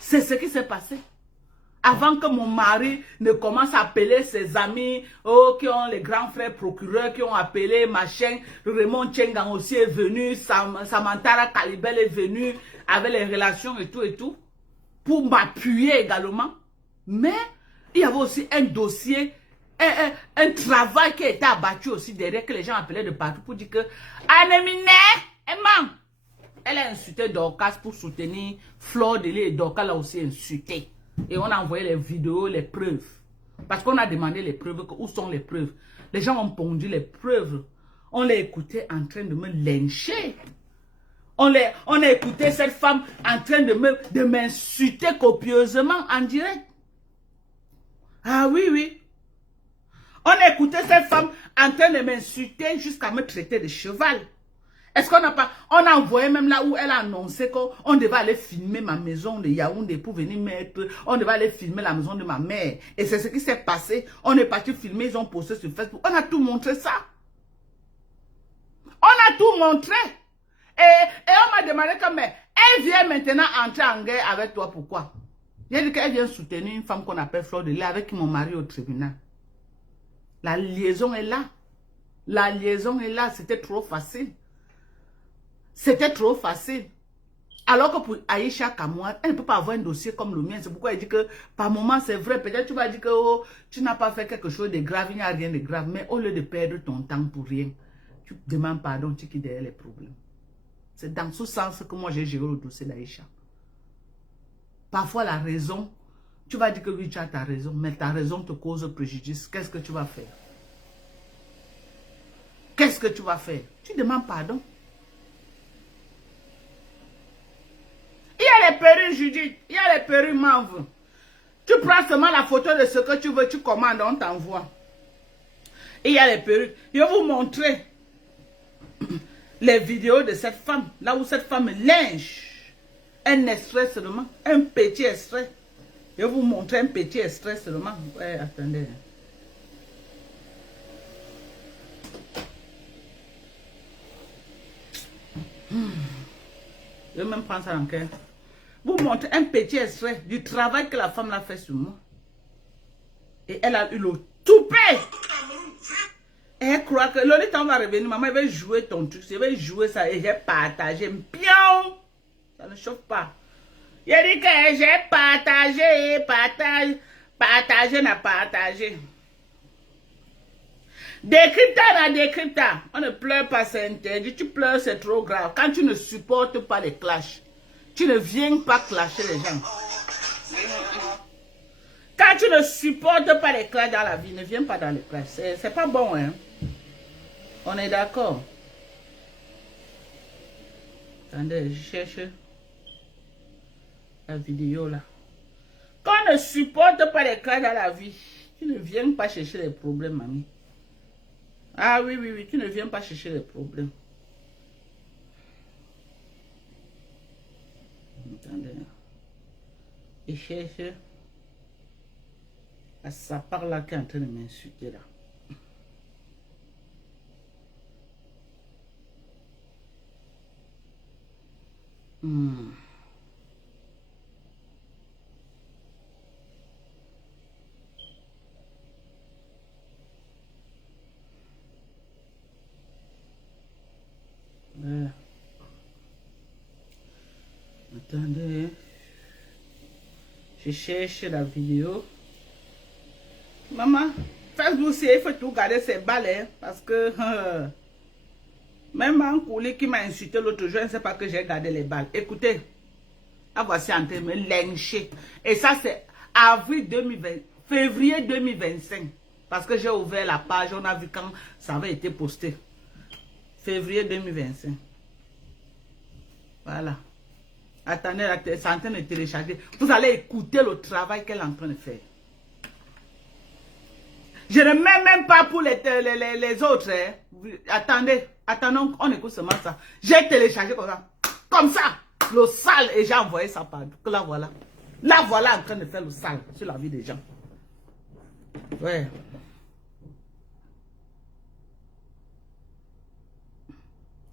C'est ce qui s'est passé. Avant que mon mari ne commence à appeler ses amis, oh, qui ont les grands frères procureurs, qui ont appelé machin, Raymond Tchengang aussi est venu, Samantara Kalibel est venu, avec les relations et tout, pour m'appuyer également. Mais il y avait aussi un dossier un travail qui était abattu aussi derrière, que les gens appelaient de partout pour dire que Anemine, elle a insulté Dorcas pour soutenir Fleur de Lys et Dorcas l'a aussi insulté. Et on a envoyé les vidéos, les preuves. Parce qu'on a demandé les preuves, où sont les preuves? Les gens ont pondu les preuves. On les écoutait en train de me lyncher. On a écouté cette femme en train de m'insulter copieusement en direct. Ah oui, oui. On a écouté cette femme en train de m'insulter jusqu'à me traiter de cheval. Est-ce qu'on n'a pas... On a envoyé même là où elle a annoncé qu'on devait aller filmer ma maison de Yaoundé pour venir mettre... On devait aller filmer la maison de ma mère. Et c'est ce qui s'est passé. On est parti filmer, ils ont posté sur Facebook. On a tout montré ça. On a tout montré. Et on m'a demandé comme... Elle vient maintenant entrer en guerre avec toi. Pourquoi? J'ai dit qu'elle vient soutenir une femme qu'on appelle Fleur de Lys avec qui mon mari au tribunal. La liaison est là. La liaison est là. C'était trop facile. C'était trop facile. Alors que pour Aïcha Kamouad, elle ne peut pas avoir un dossier comme le mien. C'est pourquoi elle dit que par moment c'est vrai. Peut-être tu vas dire que oh, tu n'as pas fait quelque chose de grave. Il n'y a rien de grave. Mais au lieu de perdre ton temps pour rien, tu demandes pardon, tu quittes derrière les problèmes. C'est dans ce sens que moi j'ai géré le dossier d'Aïcha. Parfois la raison, tu vas dire que oui, tu as ta raison, mais ta raison te cause préjudice. Qu'est-ce que tu vas faire? Qu'est-ce que tu vas faire? Tu demandes pardon. Il y a les perruques, Judith. Il y a les perruques, Manve. Tu prends seulement la photo de ce que tu veux, tu commandes, on t'envoie. Il y a les perruques. Je vais vous montrer les vidéos de cette femme. Là où cette femme lynche. Un extrait seulement. Un petit extrait. Je vais vous montrer un petit extrait seulement. Ouais, attendez. Je vais même prendre ça en cœur. Vous montrer un petit extrait du travail que la femme a fait sur moi. Et elle a eu le toupet. Et elle croit que Lolita va revenir. Maman, elle va jouer ton truc. Je vais jouer ça et j'ai partagé. Pion! Ça ne chauffe pas. Il dit que j'ai partagé, partagé, n'a partagé. Décrypta, décrypta. On ne pleure pas, c'est interdit. Tu pleures, c'est trop grave. Quand tu ne supportes pas les clashs, tu ne viens pas clasher les gens. Quand tu ne supportes pas les clashs dans la vie, ne viens pas dans les clashs. C'est pas bon, hein. On est d'accord. Attendez, je cherche la vidéo là. Quand on ne supporte pas les clashs dans la vie, tu ne viens pas chercher les problèmes, mamie. Ah oui, oui, oui, tu ne viens pas chercher les problèmes. Attendez. Il cherche. Ah, ça part là qui est en train de m'insulter là. Attendez. Je cherche la vidéo. Maman, Facebook, il faut tout garder ces balles, hein, parce que même un coulé qui m'a insulté l'autre jour, je ne sais pas que j'ai gardé les balles. Écoutez, la voici en train de me lyncher. Et ça, c'est avril 2020, février 2025. Parce que j'ai ouvert la page, on a vu quand ça avait été posté. Février 2025. Voilà. Attendez, c'est en train de télécharger. Vous allez écouter le travail qu'elle est en train de faire. Je ne mets même pas pour les autres. Hein. Attendez, attendons, on écoute seulement ça. J'ai téléchargé comme ça. Comme ça. Le sale. Et j'ai envoyé ça partout. Là, voilà. Là, voilà en train de faire le sale sur la vie des gens. Ouais.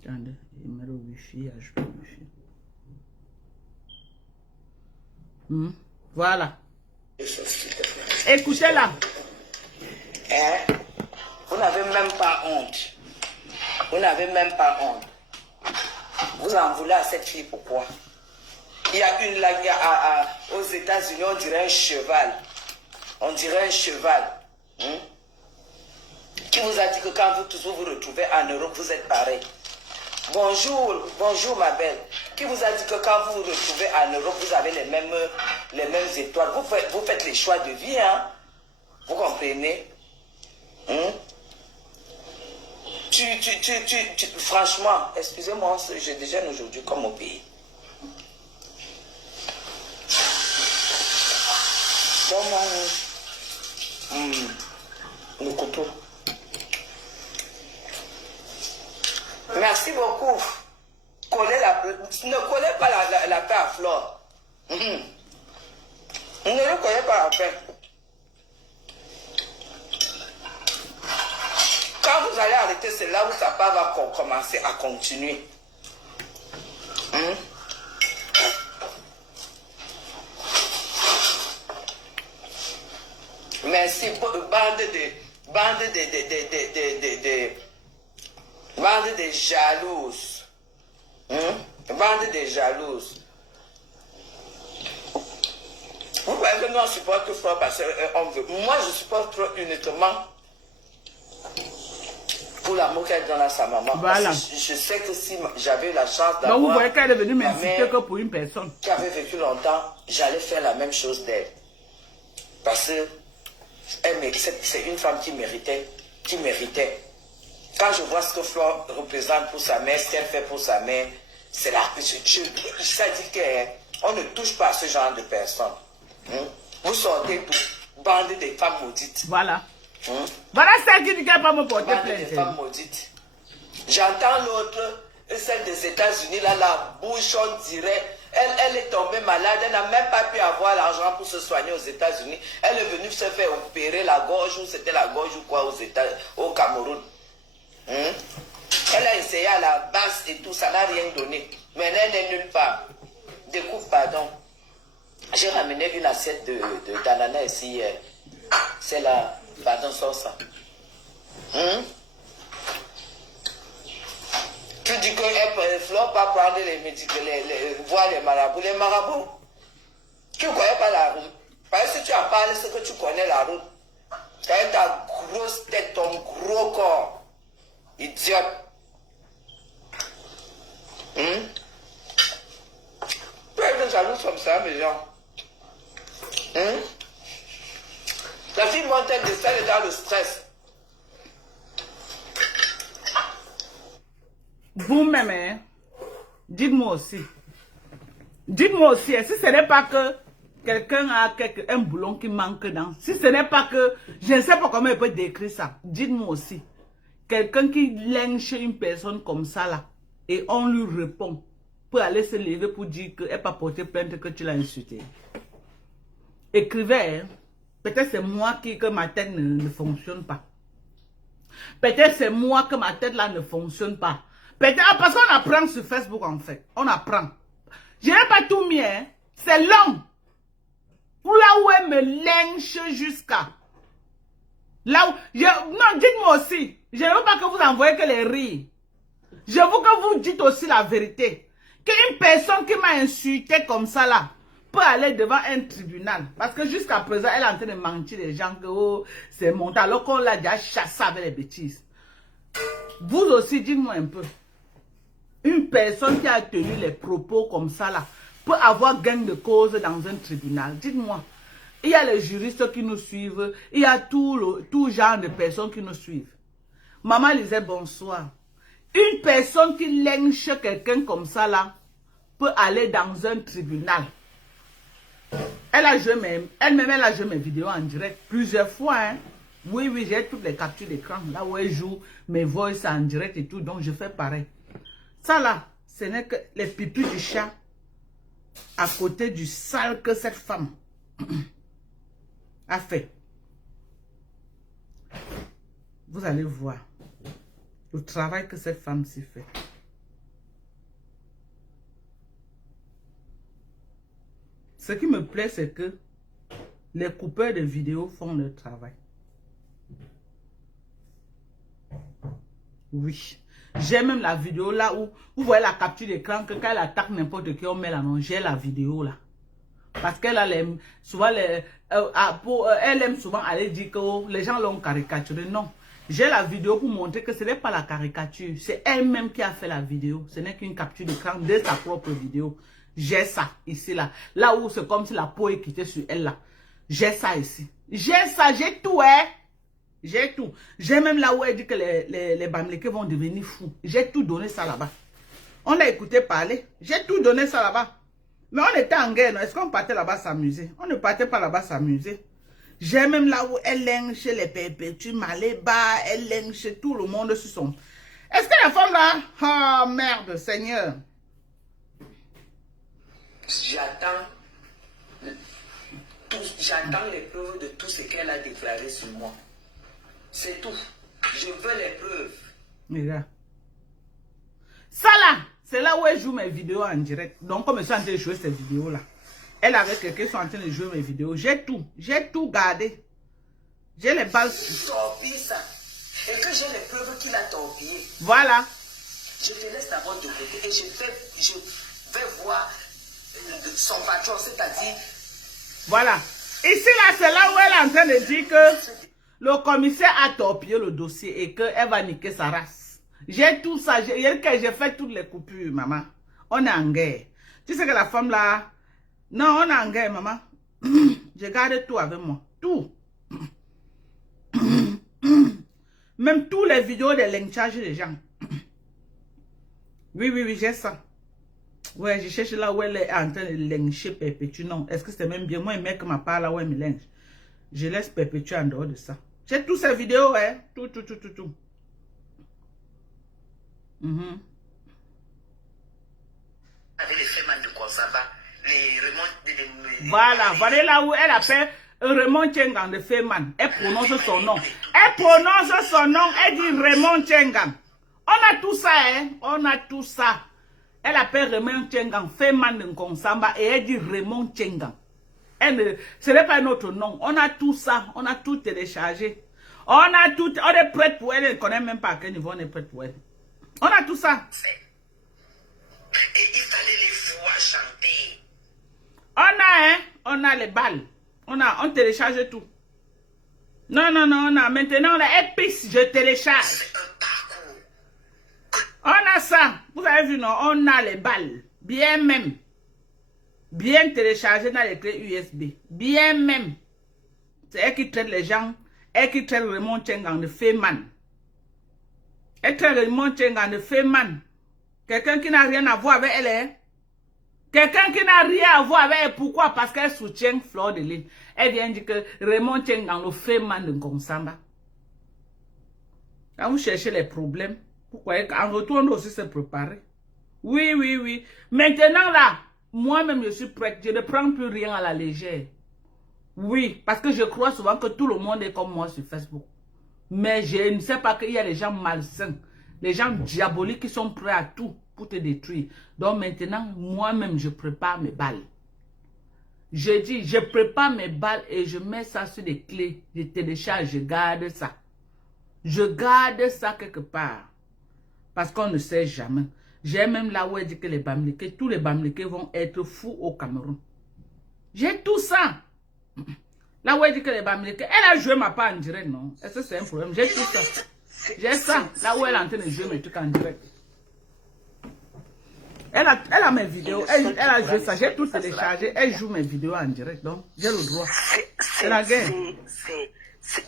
Attendez, il met le wifi, ajoute le wifi. Voilà. Écoutez-la. Hein? Vous n'avez même pas honte. Vous n'avez même pas honte. Vous en voulez à cette fille, pourquoi? Il y a une là, aux États-Unis, on dirait un cheval. On dirait un cheval. Qui vous a dit que quand vous tous vous retrouvez en Europe, vous êtes pareil? Bonjour, bonjour ma belle. Qui vous a dit que quand vous vous retrouvez en Europe, vous avez les mêmes étoiles? Vous faites les choix de vie, hein? Vous comprenez? Franchement, excusez-moi, je déjeune aujourd'hui comme au pays. Le couteau. Merci beaucoup. Ne collez pas la paix à flore. Ne le collez pas la paix. Quand vous allez arrêter, c'est là où ça va commencer à continuer. Merci, bande de jalouses. Bande de jalouses. Vous voyez que nous on supporte Flore parce qu'on veut. Moi je supporte Flore uniquement pour l'amour qu'elle donne à sa maman. Voilà. Je sais que si j'avais la chance d'avoir... Donc vous voyez qu'elle est venue m'insulter que pour une personne. Qui avait vécu longtemps, j'allais faire la même chose d'elle. Parce que c'est une femme qui méritait. Quand je vois ce que Flore représente pour sa mère, ce qu'elle fait pour sa mère, c'est là que ça dit qu'on ne touche pas à ce genre de personnes. Vous sortez tout, bande de femmes maudites. Voilà. Voilà celle qui dit qu'elle va me porter plainte. Bande de femmes maudites. J'entends l'autre, celle des États-Unis, là, la bouche, on dirait, elle est tombée malade, elle n'a même pas pu avoir l'argent pour se soigner aux États-Unis. Elle est venue se faire opérer la gorge, ou c'était la gorge ou quoi, au Cameroun. Elle a essayé à la base et tout, ça n'a rien donné. Mais elle n'est nulle part. Découpe, pardon. J'ai ramené une assiette d'ananas ici hier. C'est la... Pardon, ça. Tu dis que Flore pas prendre les médicaments, voir les marabouts. Les marabouts, tu ne connais pas la route. Parce que si tu en parles, c'est que tu connais la route. Tu as ta grosse tête, ton gros corps. Idiote. Tu es une jalouse comme ça, mes gens. La fille monte, elle descend, elle est dans le stress. Vous-même, hein, dites-moi aussi. Dites-moi aussi, si ce n'est pas que quelqu'un a un boulon qui manque dans, si ce n'est pas que, je ne sais pas comment il peut décrire ça, dites-moi aussi. Quelqu'un qui lynche une personne comme ça là, et on lui répond, peut aller se lever pour dire qu'elle n'a pas porté plainte, que tu l'as insulté. Écrivez, hein. Peut-être c'est moi que ma tête ne fonctionne pas. Peut-être c'est moi que ma tête là ne fonctionne pas. Peut-être parce qu'on apprend sur Facebook en fait. On apprend. Je n'ai pas tout mis, hein. C'est long. Là où elle me lynche jusqu'à. Là où... Non, dites-moi aussi. Je ne veux pas que vous envoyez que les rires. Je veux que vous dites aussi la vérité. Qu'une personne qui m'a insulté comme ça là, peut aller devant un tribunal. Parce que jusqu'à présent, elle est en train de mentir les gens que oh, c'est monté. Alors qu'on l'a déjà chassé avec les bêtises. Vous aussi, dites-moi un peu. Une personne qui a tenu les propos comme ça là, peut avoir gain de cause dans un tribunal. Dites-moi. Il y a les juristes qui nous suivent. Il y a tout genre de personnes qui nous suivent. Maman Lisette, bonsoir. Une personne qui lynche quelqu'un comme ça là, peut aller dans un tribunal. Elle a joué elle-même, elle a joué mes vidéos en direct plusieurs fois. Hein. Oui, j'ai toutes les captures d'écran. Là où elle joue mes voices en direct et tout. Donc, je fais pareil. Ça là, ce n'est que les pipis du chat à côté du sale que cette femme a fait. Vous allez voir le travail que cette femme s'y fait. Ce qui me plaît, c'est que les coupeurs de vidéos font leur travail. Oui. J'ai même la vidéo là où vous voyez la capture d'écran que quand elle attaque n'importe qui, on met l'annonce. J'ai la vidéo là. Parce qu'elle a souvent elle aime souvent aller dire que les gens l'ont caricaturé. Non. J'ai la vidéo pour montrer que ce n'est pas la caricature. C'est elle-même qui a fait la vidéo. Ce n'est qu'une capture d'écran de sa propre vidéo. J'ai ça ici, là. Là où c'est comme si la peau est quittée sur elle, là. J'ai ça ici. J'ai ça, j'ai tout, hein. J'ai tout. J'ai même là où elle dit que les Bamileke vont devenir fous. J'ai tout donné ça là-bas. On a écouté parler. J'ai tout donné ça là-bas. Mais on était en guerre, non? Est-ce qu'on partait là-bas s'amuser? On ne partait pas là-bas s'amuser. J'ai même là où elle linge chez les perpétues, Maléba, elle linge chez tout le monde sur son... Est-ce que la femme là... Oh merde, Seigneur. J'attends les preuves de tout ce qu'elle a déclaré sur moi. C'est tout. Je veux les preuves. Regarde. Ça là, c'est là où elle joue mes vidéos en direct. Donc comme je suis en train de jouer ces vidéos là. Elle avec quelqu'un qui sont en train de jouer mes vidéos. J'ai tout gardé. J'ai les balles. Torpille ça. Et que j'ai les preuves qu'il a torpillé. Voilà. Je te laisse d'abord de côté et je vais voir son patron, c'est-à-dire... Voilà. Ici là, c'est là où elle est en train de dire que le commissaire a torpillé le dossier et qu'elle va niquer sa race. J'ai tout ça. J'ai fait toutes les coupures, maman. On est en guerre. Tu sais que la femme là... Non, on est en guerre, maman. Je garde tout avec moi. Tout. Même tous les vidéos de lynchage des gens. Oui, j'ai ça. Ouais, je cherche là où elle est en train de lyncher Perpétue. Non, est-ce que c'est même bien? Moi, un mec m'a parlé là où elle me lynche. Je laisse Perpétue en dehors de ça. J'ai toutes ces vidéos, hein. Tout. Avec les Féman de Konsamba, Voilà, voilà là où elle appelle Raymond Tchengan de Féman. Elle prononce son nom. Elle dit Raymond Tchengan. On a tout ça, hein. On a tout ça. Elle appelle Raymond Tchengan, Féman de Konsamba, et elle dit Raymond Tchengan. Ce n'est pas notre nom. On a tout ça. On a tout téléchargé. On est prêt pour elle. Elle ne connaît même pas à quel niveau on est prêt pour elle. On a tout ça. Et il fallait les voir chanter. On a les balles. On télécharge tout. Non, on a. Maintenant, là, épice, je télécharge. C'est un parcours. On a ça. Vous avez vu, non? On a les balles. Bien même. Bien téléchargé dans les clés USB. Bien même. C'est elle qui traite les gens. Elle qui traite Raymond Tchengan de Féman. Elle traite Raymond Tchengan de Féman. Quelqu'un qui n'a rien à voir avec elle, hein? Quelqu'un qui n'a rien à voir avec elle. Pourquoi? Parce qu'elle soutient Fleur de Lys. Elle vient dire que Raymond Tchengan le Féman de Konsamba. Quand vous cherchez les problèmes, pourquoi? En retour, on doit aussi se préparer. Oui. Maintenant, là, moi-même, je suis prête. Je ne prends plus rien à la légère. Oui, parce que je crois souvent que tout le monde est comme moi sur Facebook. Mais je ne sais pas qu'il y a des gens malsains. Les gens diaboliques qui sont prêts à tout pour te détruire. Donc maintenant, moi-même, je prépare mes balles. Je dis, je prépare mes balles et je mets ça sur des clés. Je télécharge, je garde ça. Je garde ça quelque part. Parce qu'on ne sait jamais. J'ai même là où elle dit que les Bamileke, tous les Bamileke vont être fous au Cameroun. J'ai tout ça. Là où elle dit que les Bamileke, elle a joué ma part en direct, non? Est-ce que c'est un problème? J'ai tout ça. J'ai ça. Là où elle est en train de jouer mes trucs en direct. Elle a mes vidéos. Elle a joué ça. J'ai tout téléchargé. Elle joue mes vidéos en direct. Donc, j'ai le droit. C'est la guerre. Ce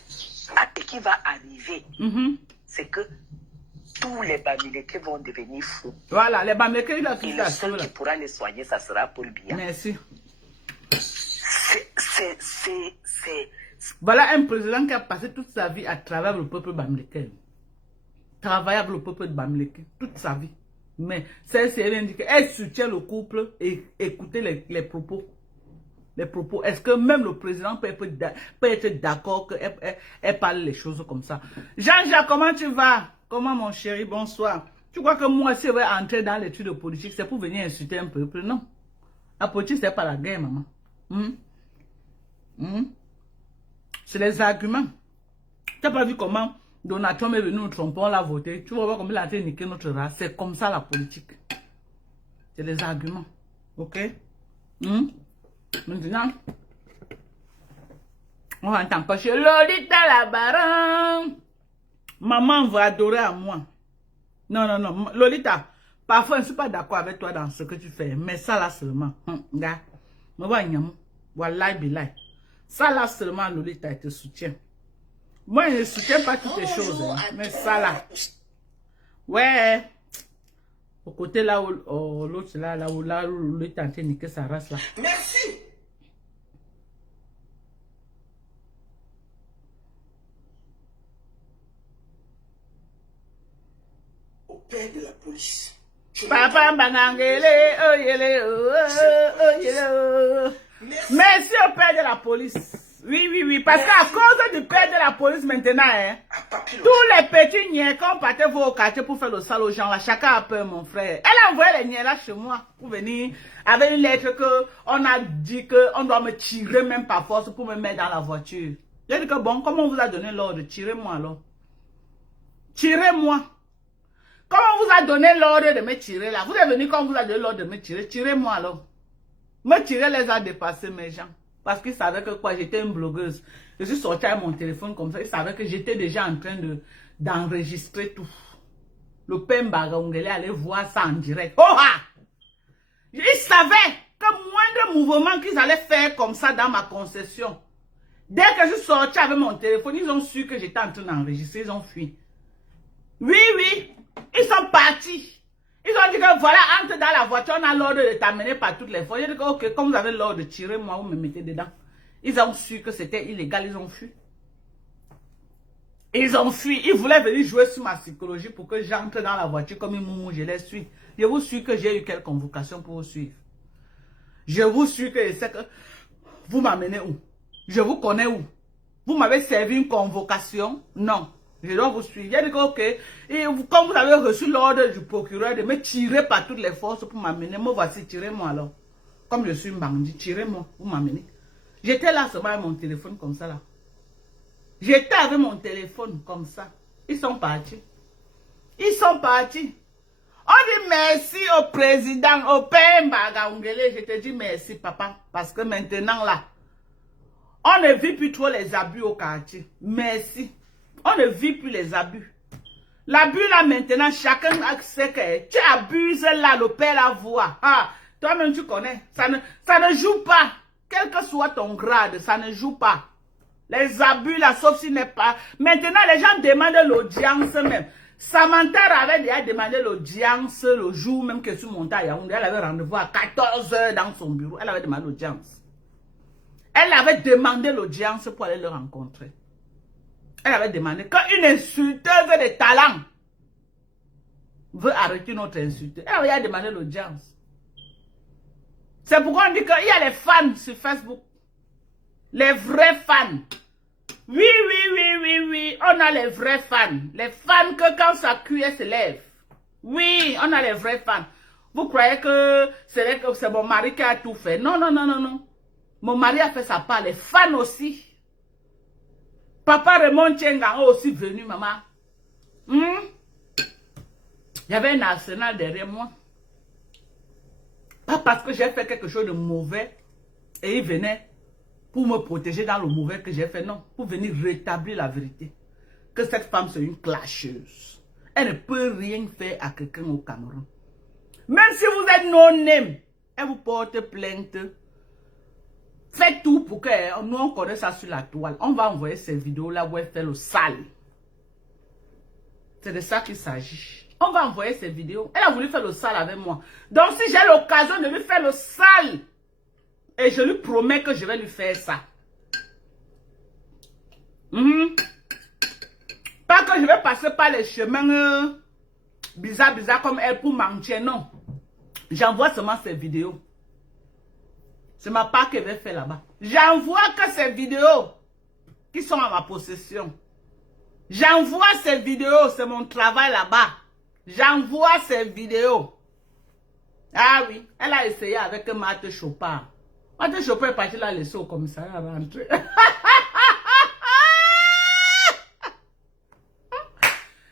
qui va arriver, c'est que tous les Bamileke vont devenir fous. Voilà, les Bamileke, il a tout ça. Et le seul qui pourra les soigner, ça sera Paul Biya. Merci. C'est... Voilà un président qui a passé toute sa vie à travers le peuple Bamileke. Travailler avec le peuple de Bamileke. Toute sa vie. Mais celle-ci, elle indique qu'elle soutient le couple et écoutez les propos. Les propos. Est-ce que même le président peut être d'accord qu'elle parle les choses comme ça? Jean-Jacques, comment tu vas? Comment mon chéri? Bonsoir. Tu crois que moi, si je vais entrer dans l'étude de politique, c'est pour venir insulter un peuple? Non. La politique, c'est pas la guerre, maman. C'est les arguments. Tu n'as pas vu comment Donald Trump est venu nous tromper, on l'a voté. Tu vois pas comment il a été niqué notre race. C'est comme ça la politique. C'est les arguments. Ok? Maintenant, on va entendre chez Lolita la baronne. Maman va adorer à moi. Non, non, non. Lolita, parfois, je ne suis pas d'accord avec toi dans ce que tu fais. Mais ça là seulement. Gars, ça là seulement, Lolita, elle te soutient. Moi, je ne soutiens pas toutes les choses. Mais ça là. Ouais. Au côté là où l'autre là où Lolita est en train de niquer sa race là. Merci. Au père de la police. Papa Banangele, oh yele, oh yele. Merci au père de la police. Oui, oui, oui, parce qu'à cause du père de la police maintenant, hein, tous les petits niais, quand on partait au quartier pour faire le sale aux gens, là, chacun a peur, mon frère. Elle a envoyé les niais là chez moi pour venir avec une lettre que on a dit qu'on doit me tirer même par force pour me mettre dans la voiture. J'ai dit que bon, comment on vous a donné l'ordre? Tirez-moi alors. Tirez-moi. Comment on vous a donné l'ordre de me tirer là? Vous êtes venu quand on vous a donné l'ordre de me tirer. Tirez-moi alors. Me tirer les a dépassé mes gens. Parce qu'ils savaient que quoi, j'étais une blogueuse. Je suis sortie avec mon téléphone comme ça. Ils savaient que j'étais déjà en train d'enregistrer tout. Le père Mbagaungele allait voir ça en direct. Oh ah! Ils savaient que moindre mouvement qu'ils allaient faire comme ça dans ma concession. Dès que je suis sortie avec mon téléphone, ils ont su que j'étais en train d'enregistrer. Ils ont fui. Oui, oui. Ils sont partis. Ils ont dit que voilà, entre dans la voiture, on a l'ordre de t'amener par toutes les fois. J'ai dit que ok, comme vous avez l'ordre de tirer, moi, vous me mettez dedans. Ils ont su que c'était illégal, ils ont fui. Ils ont fui. Ils voulaient venir jouer sur ma psychologie pour que j'entre dans la voiture comme une moumou, je les suis. Je vous suis que j'ai eu quelle convocation pour vous suivre. Je vous suis que je sais que vous m'amenez où? Je vous connais où? Vous m'avez servi une convocation? Non. Je dois vous suivre. J'ai dit que, ok, et quand vous avez reçu l'ordre du procureur de me tirer par toutes les forces pour m'amener, moi voici, tirez-moi alors. Comme je suis bandit, tirez-moi, vous m'amenez. J'étais là seulement avec mon téléphone comme ça là. J'étais avec mon téléphone comme ça. Ils sont partis. Ils sont partis. On dit merci au président, au père Mbagaungele. Je te dis merci papa. Parce que maintenant là, on ne vit plus trop les abus au quartier. Merci. On ne vit plus les abus. L'abus là maintenant, chacun sait que tu abuses là, le père la voix. Ah, toi-même tu connais. Ça ne joue pas. Quel que soit ton grade, ça ne joue pas. Les abus là, sauf s'il n'est pas. Maintenant, les gens demandent l'audience même. Samantha avait déjà demandé l'audience le jour même que je suis montée à Yaoundé. Elle avait rendez-vous à 14 h dans son bureau. Elle avait demandé l'audience. Elle avait demandé l'audience pour aller le rencontrer. Elle avait demandé qu'une insulteuse de talent veut arrêter notre insulteur. Elle avait demandé l'audience. C'est pourquoi on dit qu'il y a les fans sur Facebook. Les vrais fans. Oui, oui, oui, oui, oui. On a les vrais fans. Les fans que quand ça cuit, elles se lèvent. Oui, on a les vrais fans. Vous croyez que c'est mon mari qui a tout fait? Non, non, non, non, non. Mon mari a fait sa part. Les fans aussi. Papa Raymond Tchenga est aussi venu, maman. Il y avait un arsenal derrière moi. Pas parce que j'ai fait quelque chose de mauvais et il venait pour me protéger dans le mauvais que j'ai fait. Non, pour venir rétablir la vérité. Que cette femme c'est une clasheuse. Elle ne peut rien faire à quelqu'un au Cameroun. Même si vous êtes non-name, elle vous porte plainte. Faites tout pour que nous on connaisse ça sur la toile. On va envoyer ces vidéos là où elle fait le sale. C'est de ça qu'il s'agit. On va envoyer ces vidéos. Elle a voulu faire le sale avec moi. Donc si j'ai l'occasion de lui faire le sale, et je lui promets que je vais lui faire ça. Pas que je vais passer par les chemins bizarres comme elle pour mentir, non. J'envoie seulement ces vidéos. C'est ma part qu'elle va faire là-bas. J'envoie que ces vidéos qui sont à ma possession. J'envoie ces vidéos, c'est mon travail là-bas. J'envoie ces vidéos. Ah oui, elle a essayé avec Marthe Chopard. Marthe Chopard est partie la laisser au commissariat à rentrer.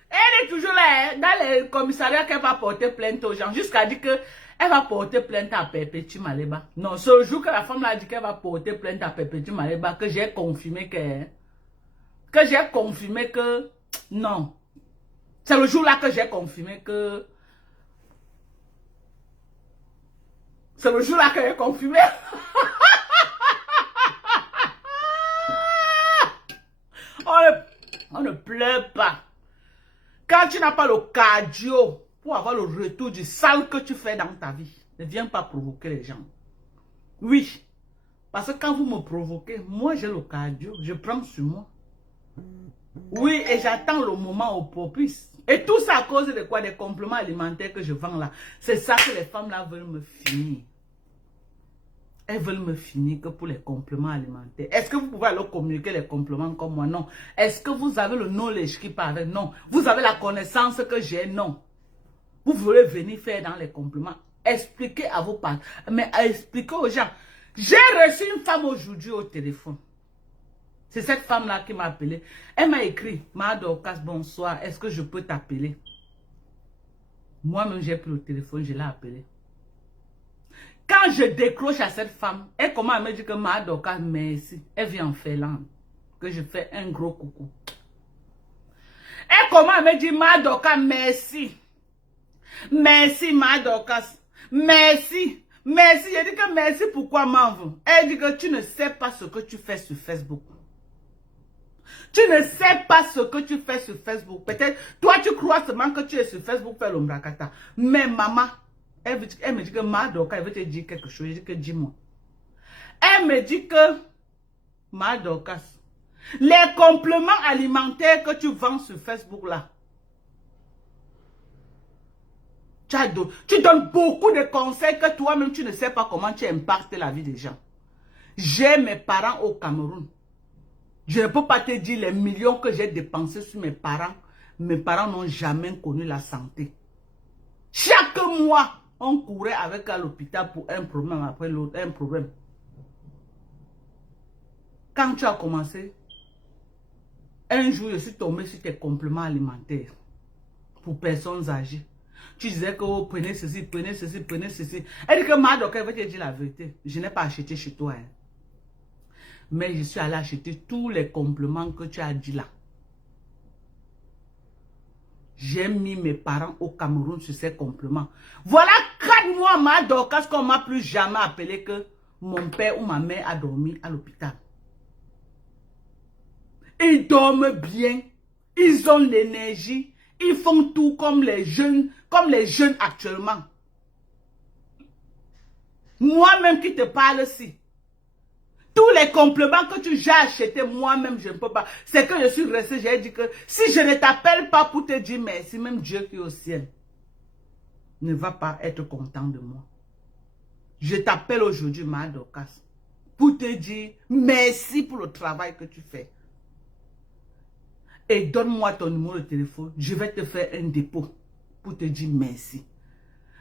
Elle est toujours là, dans le commissariat qu'elle va porter plainte aux gens. Jusqu'à dire que elle va porter plainte à Perpétue Maleba. Non, ce jour que la femme a dit qu'elle va porter plainte à Perpétue Maleba, que j'ai confirmé que... non. C'est le jour-là que j'ai confirmé que... C'est le jour-là que j'ai confirmé. On ne pleure pas. Quand tu n'as pas le cardio pour avoir le retour du sale que tu fais dans ta vie, ne viens pas provoquer les gens. Oui. Parce que quand vous me provoquez, moi j'ai le cardio, je prends sur moi. Oui, et j'attends le moment au propice. Et tout ça à cause de quoi? Des compléments alimentaires que je vends là. C'est ça que les femmes là veulent me finir. Elles veulent me finir que pour les compléments alimentaires. Est-ce que vous pouvez alors communiquer les compléments comme moi? Non. Est-ce que vous avez le knowledge qui parle? Non. Vous avez la connaissance que j'ai? Non. Vous voulez venir faire dans les compléments. Expliquez à vos parents. Mais expliquez aux gens. J'ai reçu une femme aujourd'hui au téléphone. C'est cette femme-là qui m'a appelé. Elle m'a écrit, Ma Dorcas, bonsoir, est-ce que je peux t'appeler? Moi-même, j'ai pris le téléphone, je l'ai appelé. Quand je décroche à cette femme, elle commence à me dire que Ma Dorcas, merci. Elle vient en Finlande. Que je fais un gros coucou. Elle commence à me dire, Ma Dorcas, merci. Merci, Ma Dorcas. Merci. Merci. Je dis que merci, pourquoi m'en? Elle dit que tu ne sais pas ce que tu fais sur Facebook. Tu ne sais pas ce que tu fais sur Facebook. Peut-être, toi, tu crois seulement que tu es sur Facebook faire l'ombrakata. Mais maman, elle me dit que Ma Dorcas, elle veut te dire quelque chose. Je dis que dis-moi. Elle me dit que, Ma Dorcas, les compléments alimentaires que tu vends sur Facebook là, tu donnes beaucoup de conseils que toi-même, tu ne sais pas comment tu impactes la vie des gens. J'ai mes parents au Cameroun. Je ne peux pas te dire les millions que j'ai dépensés sur mes parents. Mes parents n'ont jamais connu la santé. Chaque mois, on courait avec à l'hôpital pour un problème après l'autre, un problème. Quand tu as commencé, un jour, je suis tombée sur tes compléments alimentaires pour personnes âgées. Tu disais que oh, prenez ceci, prenez ceci, prenez ceci. Elle dit que Ma Dorcas, elle va te dire la vérité. Je n'ai pas acheté chez toi. Hein. Mais je suis allé acheter tous les compléments que tu as dit là. J'ai mis mes parents au Cameroun sur ces compléments. Voilà 4 mois, Ma Dorcas, qu'on ne m'a plus jamais appelé que mon père ou ma mère a dormi à l'hôpital. Ils dorment bien. Ils ont l'énergie. Ils font tout comme les jeunes actuellement. Moi-même qui te parle ici. Tous les compléments que j'ai achetés, moi-même, je ne peux pas. C'est que je suis restée, j'ai dit que si je ne t'appelle pas pour te dire merci, même Dieu qui est au ciel ne va pas être content de moi. Je t'appelle aujourd'hui, Ma Dorcas, pour te dire merci pour le travail que tu fais. Et donne-moi ton numéro de téléphone, je vais te faire un dépôt pour te dire merci.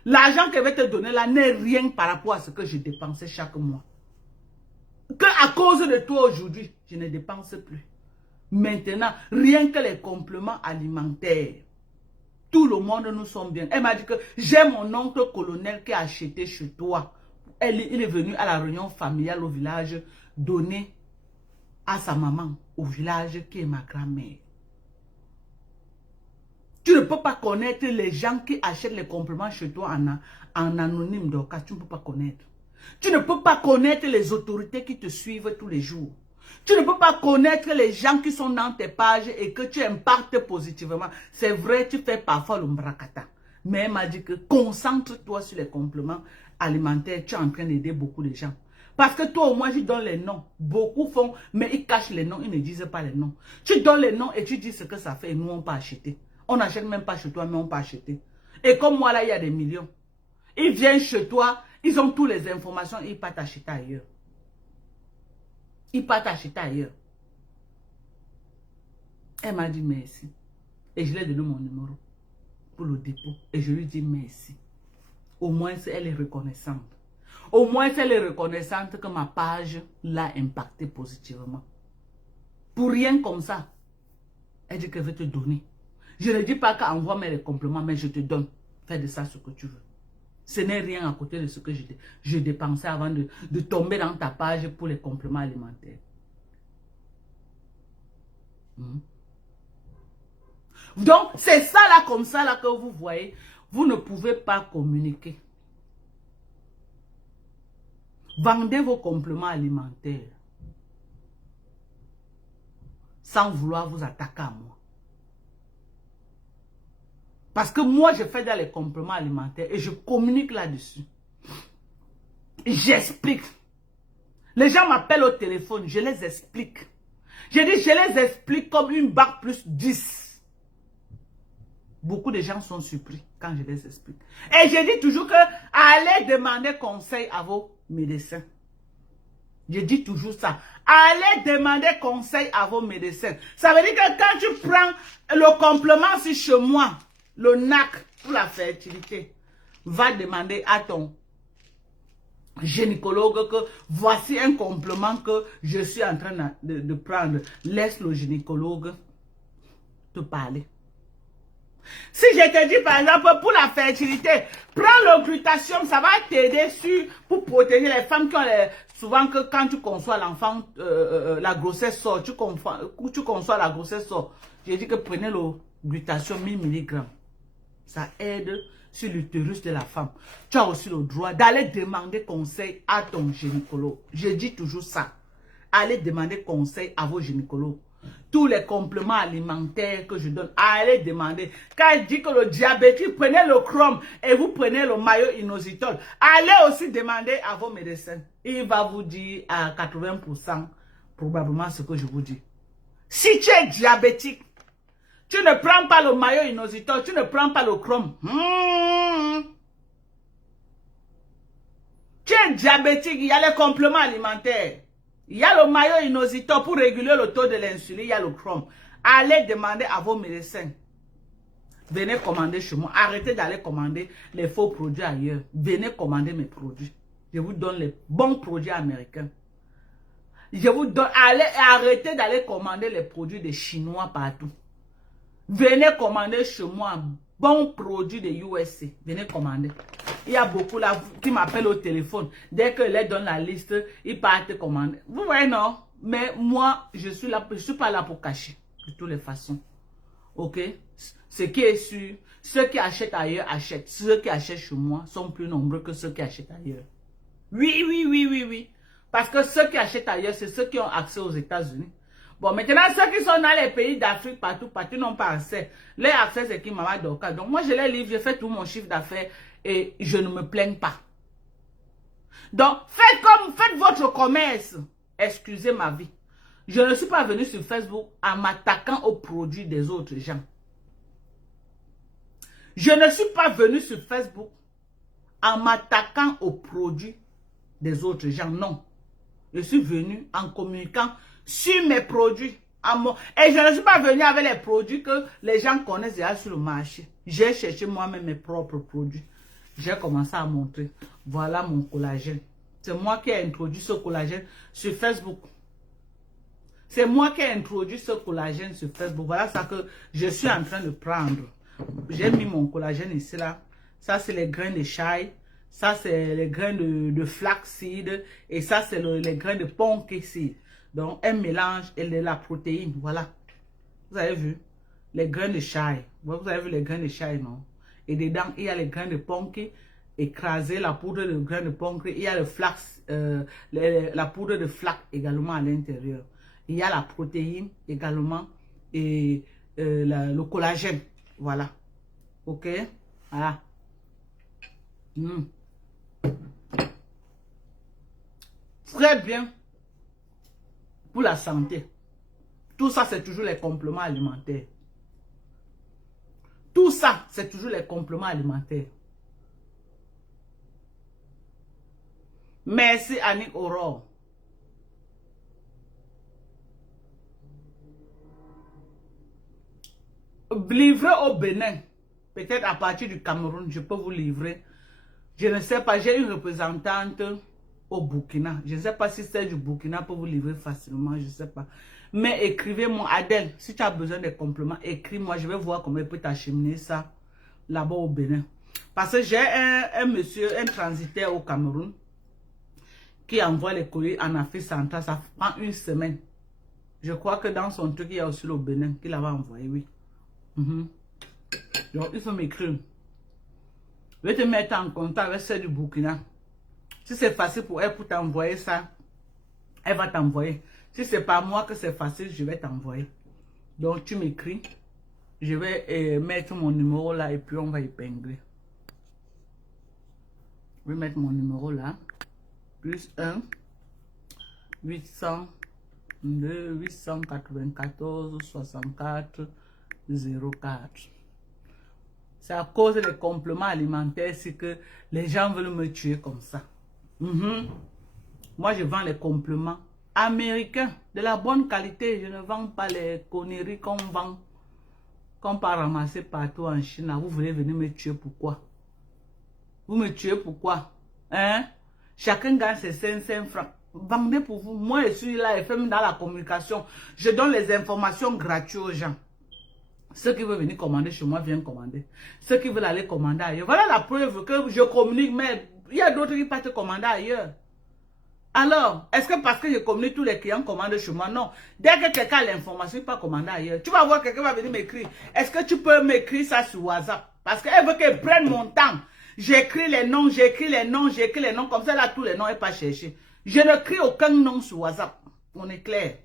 L'argent que je vais te donner là n'est rien par rapport à ce que je dépensais chaque mois. Que à cause de toi aujourd'hui, je ne dépense plus. Maintenant, rien que les compléments alimentaires, tout le monde nous sommes bien. Elle m'a dit que j'ai mon oncle colonel qui a acheté chez toi. Il est venu à la réunion familiale au village donner à sa maman au village qui est ma grand-mère. Tu ne peux pas connaître les gens qui achètent les compléments chez toi en anonyme, donc tu ne peux pas connaître. Tu ne peux pas connaître les autorités qui te suivent tous les jours. Tu ne peux pas connaître les gens qui sont dans tes pages et que tu impactes positivement. C'est vrai, tu fais parfois l'ombrakata. Mais elle m'a dit que concentre-toi sur les compléments alimentaires. Tu es en train d'aider beaucoup de gens. Parce que toi, au moins, je donne les noms. Beaucoup font, mais ils cachent les noms, ils ne disent pas les noms. Tu donnes les noms et tu dis ce que ça fait et nous, on peut acheter. On n'achète même pas chez toi, mais on peut acheter. Et comme moi, là, il y a des millions. Ils viennent chez toi, ils ont toutes les informations, ils partent acheter ailleurs. Ils partent acheter ailleurs. Elle m'a dit merci. Et je lui ai donné mon numéro pour le dépôt. Et je lui dis merci. Au moins, elle est reconnaissante. Au moins, elle est reconnaissante que ma page l'a impacté positivement. Pour rien comme ça, elle dit qu'elle veut te donner. Je ne dis pas qu'envoie-moi les compléments, mais je te donne. Fais de ça ce que tu veux. Ce n'est rien à côté de ce que je dépensais avant de tomber dans ta page pour les compléments alimentaires. Donc, c'est ça là, comme ça là, que vous voyez. Vous ne pouvez pas communiquer. Vendez vos compléments alimentaires. Sans vouloir vous attaquer à moi. Parce que moi, je fais dans les compléments alimentaires et je communique là-dessus. J'explique. Les gens m'appellent au téléphone, je les explique. Je dis, je les explique comme une barre plus 10. Beaucoup de gens sont surpris quand je les explique. Et je dis toujours que allez demander conseil à vos médecins. Je dis toujours ça. Allez demander conseil à vos médecins. Ça veut dire que quand tu prends le complément si chez moi, le NAC pour la fertilité, va demander à ton gynécologue que voici un complément que je suis en train de prendre. Laisse le gynécologue te parler. Si je te dis par exemple pour la fertilité, prends le glutathion, ça va t'aider pour protéger les femmes qui ont souvent que quand tu conçois l'enfant, la grossesse sort, tu conçois la grossesse sort. J'ai dit que prenez le glutathion 1000 mg. Ça aide sur l'utérus de la femme. Tu as aussi le droit d'aller demander conseil à ton gynécologue. Je dis toujours ça. Allez demander conseil à vos gynécologues. Tous les compléments alimentaires que je donne, allez demander. Quand je dis que le diabétique, prenez le chrome et vous prenez le mayo-inositol, allez aussi demander à vos médecins. Il va vous dire à 80% probablement ce que je vous dis. Si tu es diabétique, tu ne prends pas le mayo-inositol, tu ne prends pas le chrome. Tu es diabétique, il y a les compléments alimentaires. Il y a le mayo-inositol pour réguler le taux de l'insuline, il y a le chrome. Allez demander à vos médecins. Venez commander chez moi. Arrêtez d'aller commander les faux produits ailleurs. Venez commander mes produits. Je vous donne les bons produits américains. Je vous donne, arrêtez d'aller commander les produits des Chinois partout. Venez commander chez moi bons produits des USA. Venez commander. Il y a beaucoup là qui m'appellent au téléphone. Dès que je leur donne la liste, ils partent commander. Vous voyez, non? Mais moi, je suis là, je suis pas là pour cacher. De toutes les façons. Ok? Ce qui est sûr, ceux qui achètent ailleurs achètent. Ceux qui achètent chez moi sont plus nombreux que ceux qui achètent ailleurs. Oui. Parce que ceux qui achètent ailleurs, c'est ceux qui ont accès aux États-Unis. Bon, maintenant, ceux qui sont dans les pays d'Afrique, partout, n'ont pas accès. Leur accès, c'est qui m'a donné. Donc, moi, je les livre, je fais tout mon chiffre d'affaires et je ne me plains pas. Donc, faites votre commerce. Excusez ma vie. Je ne suis pas venu sur Facebook en m'attaquant aux produits des autres gens. Je ne suis pas venu sur Facebook en m'attaquant aux produits des autres gens. Non. Je suis venu en communiquant sur mes produits. Et je ne suis pas venu avec les produits que les gens connaissent déjà sur le marché. J'ai cherché moi-même mes propres produits. J'ai commencé à montrer. Voilà mon collagène. C'est moi qui ai introduit ce collagène sur Facebook. C'est moi qui ai introduit ce collagène sur Facebook. Voilà ça que je suis en train de prendre. J'ai mis mon collagène ici là. Ça c'est les grains de chai. Ça c'est les grains de flaxseed. Et ça c'est les grains de pumpkin seed. Donc un mélange et de la protéine. Voilà. Vous avez vu? Les grains de chai. Vous avez vu les grains de chai, non? Et dedans, il y a les grains de pumpkin écrasés, la poudre de grains de pumpkin. Il y a le flax, la poudre de flax également à l'intérieur. Il y a la protéine également et le collagène. Voilà. Ok? Voilà. Très bien. Pour la santé. Tout ça, c'est toujours les compléments alimentaires. Tout ça, c'est toujours les compléments alimentaires. Merci Annick Aurore. Livrer au Bénin. Peut-être à partir du Cameroun, je peux vous livrer. Je ne sais pas, j'ai une représentante au Burkina. Je ne sais pas si celle du Burkina peut vous livrer facilement, je ne sais pas. Mais écrivez-moi, Adèle, si tu as besoin de compléments, écris-moi, je vais voir comment il peut t'acheminer ça là-bas au Bénin. Parce que j'ai un monsieur, un transitaire au Cameroun, qui envoie les colis en Afrique centrale, ça prend une semaine. Je crois que dans son truc, il y a aussi le Bénin qu'il avait envoyé, oui. Donc, il faut m'écrire. Je vais te mettre en contact avec celle du Burkina. Si c'est facile pour elle pour t'envoyer ça, elle va t'envoyer. Si c'est pas moi que c'est facile, je vais t'envoyer. Donc, tu m'écris. Je vais mettre mon numéro là et puis on va épingler. Je vais mettre mon numéro là. Plus 1 802 894 64 04. C'est à cause des compléments alimentaires c'est que les gens veulent me tuer comme ça. Moi, je vends les compléments américains de la bonne qualité. Je ne vends pas les conneries qu'on vend, qu'on peut ramasser partout en Chine. Vous voulez venir me tuer pourquoi? Vous me tuez pourquoi? Hein? Chacun gagne ses 500 francs. Vendez pour vous. Moi, je suis là, FM dans la communication. Je donne les informations gratuites aux gens. Ceux qui veulent venir commander chez moi, viennent commander. Ceux qui veulent aller commander ailleurs. Voilà la preuve que je communique, mais il y a d'autres qui partent commander ailleurs. Alors, est-ce que parce que je communique, tous les clients commandent chez moi? Non. Dès que quelqu'un a l'information, il peut commander ailleurs. Tu vas voir quelqu'un va venir m'écrire. Est-ce que tu peux m'écrire ça sur WhatsApp? Parce qu'elle veut qu'elle prenne mon temps. J'écris les noms, j'écris les noms, j'écris les noms. Comme ça, là, tous les noms, elle pas chercher. Je ne crie aucun nom sur WhatsApp. On est clair.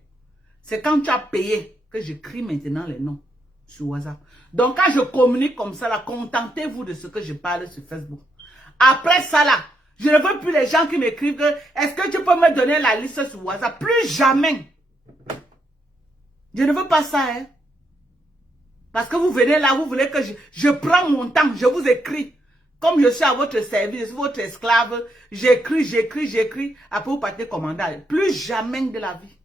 C'est quand tu as payé que j'écris maintenant les noms sur WhatsApp. Donc, quand je communique comme ça, là, contentez-vous de ce que je parle sur Facebook. Après ça, là, je ne veux plus les gens qui m'écrivent que est-ce que tu peux me donner la liste sur WhatsApp? Plus jamais. Je ne veux pas ça, hein. Parce que vous venez là, vous voulez que je prends mon temps, je vous écris. Comme je suis à votre service, votre esclave, j'écris, après vous partez commander. Plus jamais de la vie.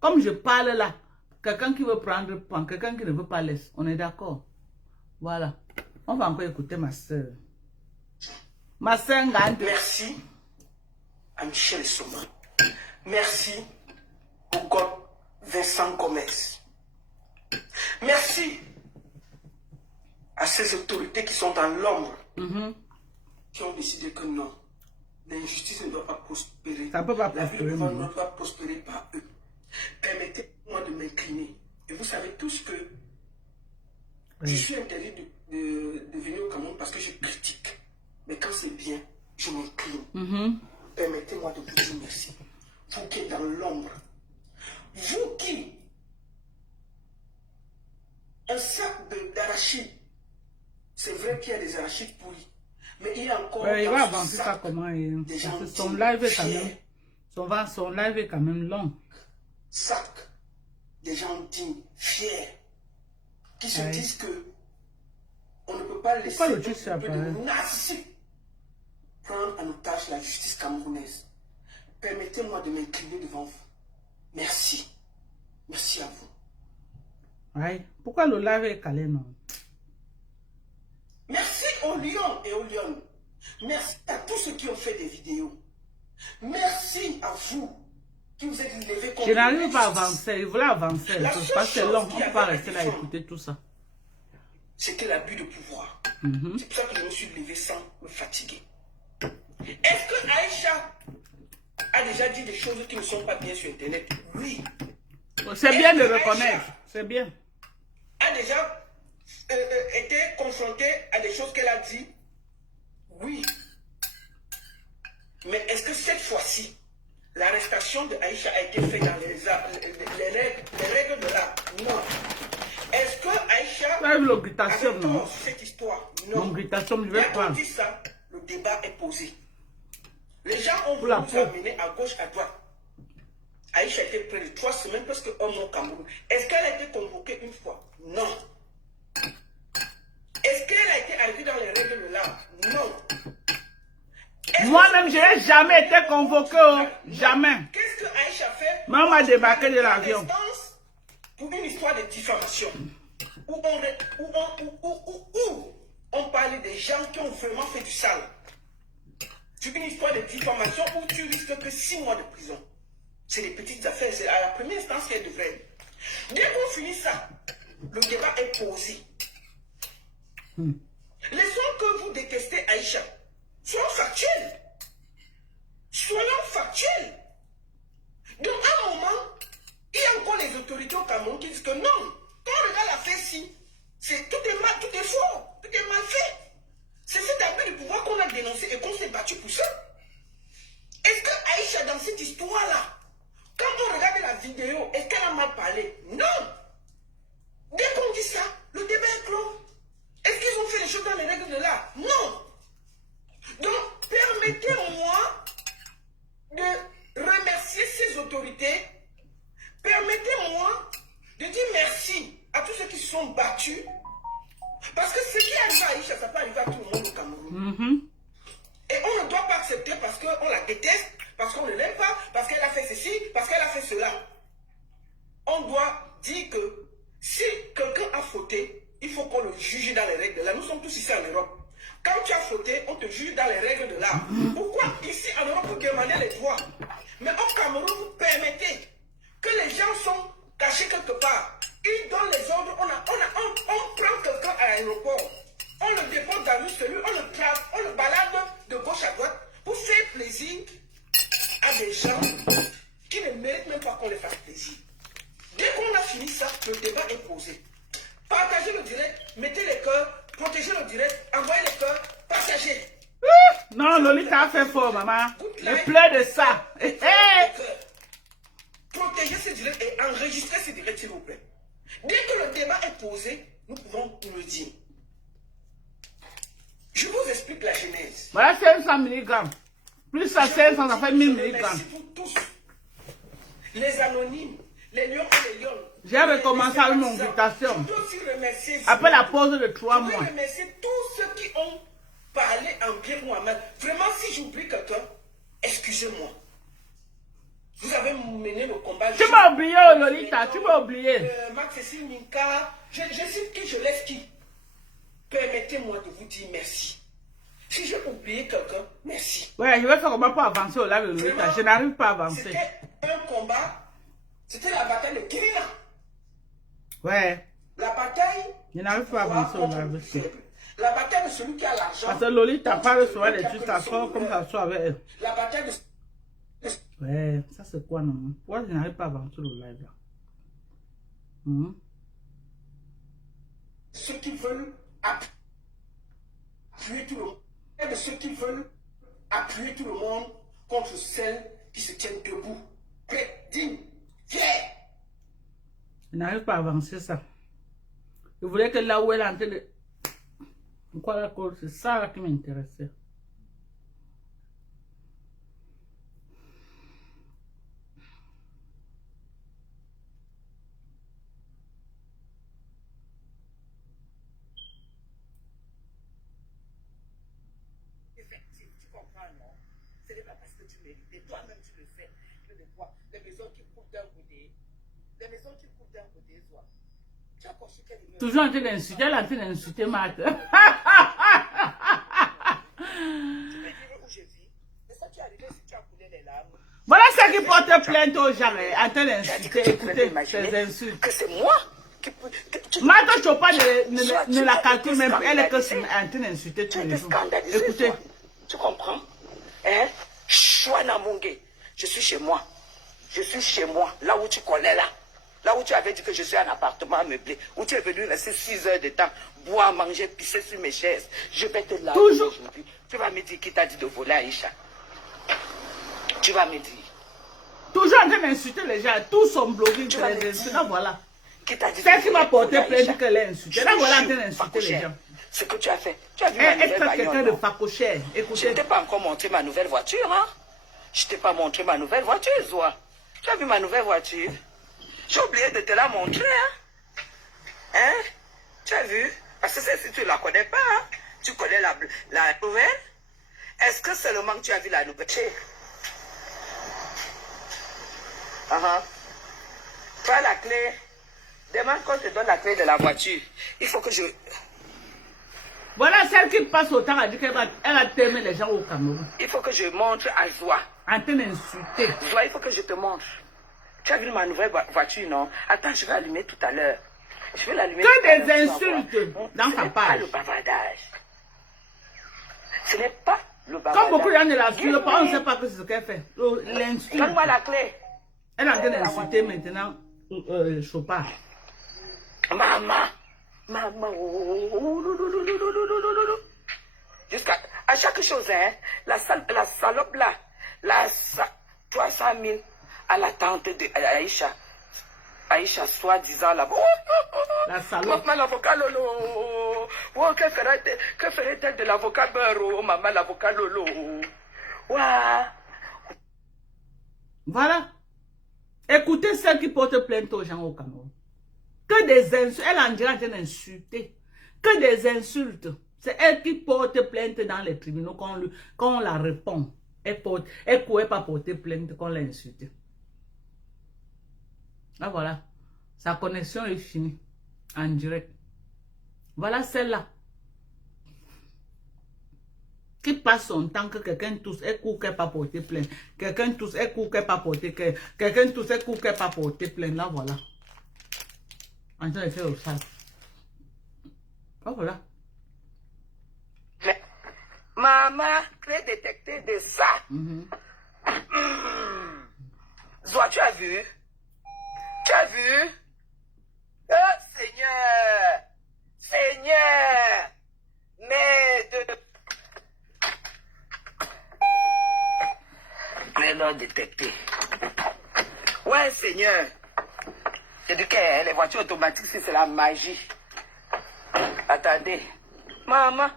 Comme je parle là, quelqu'un qui veut prendre, prend, quelqu'un qui ne veut pas laisse. On est d'accord? Voilà. On va encore écouter ma soeur. Ma soeur Ngande. Merci à Michel Soma. Merci au God Vincent Gomez. Merci à ces autorités qui sont dans l'ombre, qui ont décidé que non, l'injustice ne doit pas prospérer. Ça peut pas La vie prospérer, ne doit non. pas prospérer par eux. Permettez-moi de m'incliner. Et vous savez tous que je suis interdit de venir au Cameroun parce que je critique. Mais quand c'est bien, je m'incline. Permettez-moi de vous dire merci. Vous qui êtes dans l'ombre. Vous qui, un sac d'arachides, c'est vrai qu'il y a des arachides pourris. Mais il y a encore Il va dans avancer ce ça sac comment des gens parce que son dignes, live est quand fiers. même son live est quand même long. Sac des gens dignes, fiers, qui se disent que on ne peut pas laisser le truc un peu apparaît? de narcissique prendre en otage la justice camerounaise. Permettez-moi de m'incliner devant vous. Merci. Merci à vous. Ouais. Pourquoi le live est calé, non? Merci aux lions et aux lionnes. Merci à tous ceux qui ont fait des vidéos. Merci à vous qui vous êtes levés contre Je n'arrive pas à l'injustice. avancer. Il voulait avancer. La Parce seule que c'est long. chose On qui ne peut pas avait rester là à raison, écouter tout ça. c'était l'abus de pouvoir. C'est pour ça que je me suis levé sans me fatiguer. Est-ce que Aïcha a déjà dit des choses qui ne sont pas bien sur Internet? Oui. C'est bien de Est-ce que reconnaître. Aïcha C'est bien. a déjà été confrontée à des choses qu'elle a dit? Oui. Mais est-ce que cette fois-ci, l'arrestation de Aïcha a été faite dans les règles de l'art? Non. Est-ce que Aïcha Ça arrive l'augmentation, avait non? tort sur cette histoire? Non. L'augmentation, je Et vais quand on prendre. dit ça, le débat est posé. Les gens ont voulu la nous peau. amener à gauche, à droite. Aïcha a été près de 3 semaines, presque un mois au Cameroun. Est-ce qu'elle a été convoquée une fois? Non. Est-ce qu'elle a été arrivée dans les règles de l'art? Non. Est-ce Moi-même, que- je n'ai jamais été convoqué. Oh. Non. Jamais. Qu'est-ce que Aïcha fait? Maman m'a débarqué de l'avion. Instance pour une histoire de diffamation. Où on parle des gens qui ont vraiment fait du sale. C'est une histoire de diffamation où tu risques que 6 mois de prison. C'est des petites affaires. C'est à la première instance qu'elle devrait être. Dès qu'on finit ça, le débat est posé. Laissons que vous détestez Aïcha. Soyons factuels. Soyons factuels. Donc, à un moment, il y a encore les autorités au Cameroun qui disent que non, quand on regarde l'affaire ci, c'est sont battus. Parce que ce qui arrive à Aïcha, ça peut arriver à tout le monde au Cameroun. Et on ne doit pas accepter parce qu'on la déteste, parce qu'on ne l'aime pas, parce qu'elle a fait ceci, parce qu'elle a fait cela. On doit dire que si quelqu'un a fauté, il faut qu'on le juge dans les règles de l'art. Nous sommes tous ici en Europe. Quand tu as fauté, on te juge dans les règles de l'art. Pourquoi ici en Europe vous demandez les droits? Mais au Cameroun, vous permettez que les gens sont cachés quelque part. Ils donnent les ordres. On prend quelqu'un à l'aéroport. On le dépose dans une cellule, on le balade de gauche à droite pour faire plaisir à des gens qui ne méritent même pas qu'on les fasse plaisir. Dès qu'on a fini ça, le débat est posé. Partagez le direct, mettez les cœurs, protégez le direct, envoyez les cœurs, partagez. Non, Lolita a fait fort, maman. Elle pleure de ça. Protégez ce direct et enregistrez ce direct, s'il vous plaît. Dès que le débat est posé, nous pouvons le dire. Je vous explique la genèse. Voilà, 500 mg. Plus ça, 500, ça fait 1000 mg. Merci pour tous. Les anonymes, les lions et les lions. J'ai recommencé avec mon invitation. Je peux aussi remercier. Après la pause de 3 je mois. veux remercier tous ceux qui ont parlé en bien ou en mal. Vraiment, si j'oublie quelqu'un, excusez-moi. Vous avez mené le combat. Tu m'as oublié, Lolita, tu m'as oublié. Max Cécile Minka, je cite qui, je laisse qui. Permettez-moi de vous dire merci. Si j'ai oublié quelqu'un, merci. Ouais, je vais faire comment pour avancer au live de Lolita. Je n'arrive pas à avancer. C'était un combat. C'était la bataille de Kirina. Ouais. La bataille. Je n'arrive pas à avancer au live. La bataille de celui qui a l'argent. Parce que Lolita parle souvent des trucs à soi comme ça soit avec elle. La bataille de. Ouais, ça c'est quoi non? Pourquoi je n'arrive pas à avancer au live là? Ceux qui veulent appuyer tout le monde. Et de ceux qui veulent appuyer tout le monde contre celles qui se tiennent debout. Prêts, dignes, fiers. Je n'arrive pas à avancer ça. Je voulais que là où elle est en train de... Pourquoi la cause? C'est ça là qui m'intéressait. Effectif, tu comprends, non? Ce n'est pas parce que tu mérites. Toi-même, tu le sais. Les maisons qui coupent d'un côté. Les maisons qui coupent d'un côté, soit. Tu as construit quelle immeuble? Toujours en train d'insulter, elle est en train d'insulter Marthe. Tu peux dire où je vis. Mais ça, tu es arrivé si tu as coulé les larmes. Voilà ce qui porte plainte aux gens, en train d'insulter. Écoutez, ces insultes. Que c'est moi qui peux. Marthe Chopin ne la calcule même pas. Elle est que en train d'insulter tous les jours. Écoutez. Tu comprends? Hein? Chouana Mungé. Je suis chez moi. Je suis chez moi. Là où tu connais là. Là où tu avais dit que je suis un appartement meublé. Où tu es venu rester 6 heures de temps. Boire, manger, pisser sur mes chaises. Je vais te laver aujourd'hui. Tu vas me dire qui t'a dit de voler Aïcha. Tu vas me dire. Toujours en train d'insulter les gens. Tous sont bloqués. Tu les insultes. Là voilà. C'est qui m'a porté plainte qu'elle est insultée. Là voilà en train d'insulter les gens. Ce que tu as fait. Tu as vu ma nouvelle quelqu'un de bagnole. facochère. Je Écoutez. ne t'ai pas encore montré ma nouvelle voiture, hein? Je t'ai pas montré ma nouvelle voiture, Zoa. Tu as vu ma nouvelle voiture? J'ai oublié de te la montrer, hein? Hein? Tu as vu? Parce que si tu ne la connais pas, hein? Tu connais la nouvelle? Est-ce que seulement tu as vu la nouvelle? Tu as la clé. Demande qu'on te donne la clé de la voiture. Il faut que je... Voilà celle qui passe au temps, elle dit qu'elle va t'aimer les gens au Cameroun. Il faut que je montre à Zoa. En train d'insulter. Zoa, il faut que je te montre. Tu as vu ma nouvelle voiture, non? Attends, je vais allumer tout à l'heure. Je vais l'allumer. Que des insultes dans sa page. Ce n'est pas le bavardage. Ce n'est pas le bavardage. Comme beaucoup de gens ne la suivent pas, on ne sait pas ce qu'elle fait. L'insulte. Donne-moi la clé. Elle est en train d'insulter maintenant Chopin. Maman. Jusqu'à à chaque chose, hein. La salope là. 300 000 à la tante de Aïcha. Aïcha, soi-disant là-bas. La salope. Maman, l'avocat Lolo. Oh, que ferait-elle de l'avocat beurre? Oh, maman, l'avocat Lolo. Ouah. Voilà. Écoutez celle qui porte plainte aux gens au Cameroun. Que Que des insultes. Elle en dirait en train d'insulter. Que des insultes. C'est elle qui porte plainte dans les tribunaux quand on la répond. Elle ne pouvait pas porter plainte quand on l'a insultée. Ah voilà. Sa connexion est finie. En direct. Voilà celle-là. Qui passe son temps que quelqu'un tousse, elle court qu'elle pas porter plainte. Quelqu'un tousse, elle court qu'elle pas porter plainte. Quelqu'un tousse, elle court qu'elle pas porter plainte. Là, voilà. En train de faire au sale. Oh, voilà. Mais, maman, clé détectée de ça. Zoa, tu as vu? Tu as vu? Oh, Seigneur! Seigneur! Mais de... Clé non détectée. Ouais, Seigneur. J'ai dit que les voitures automatiques, c'est la magie. Attendez. Maman.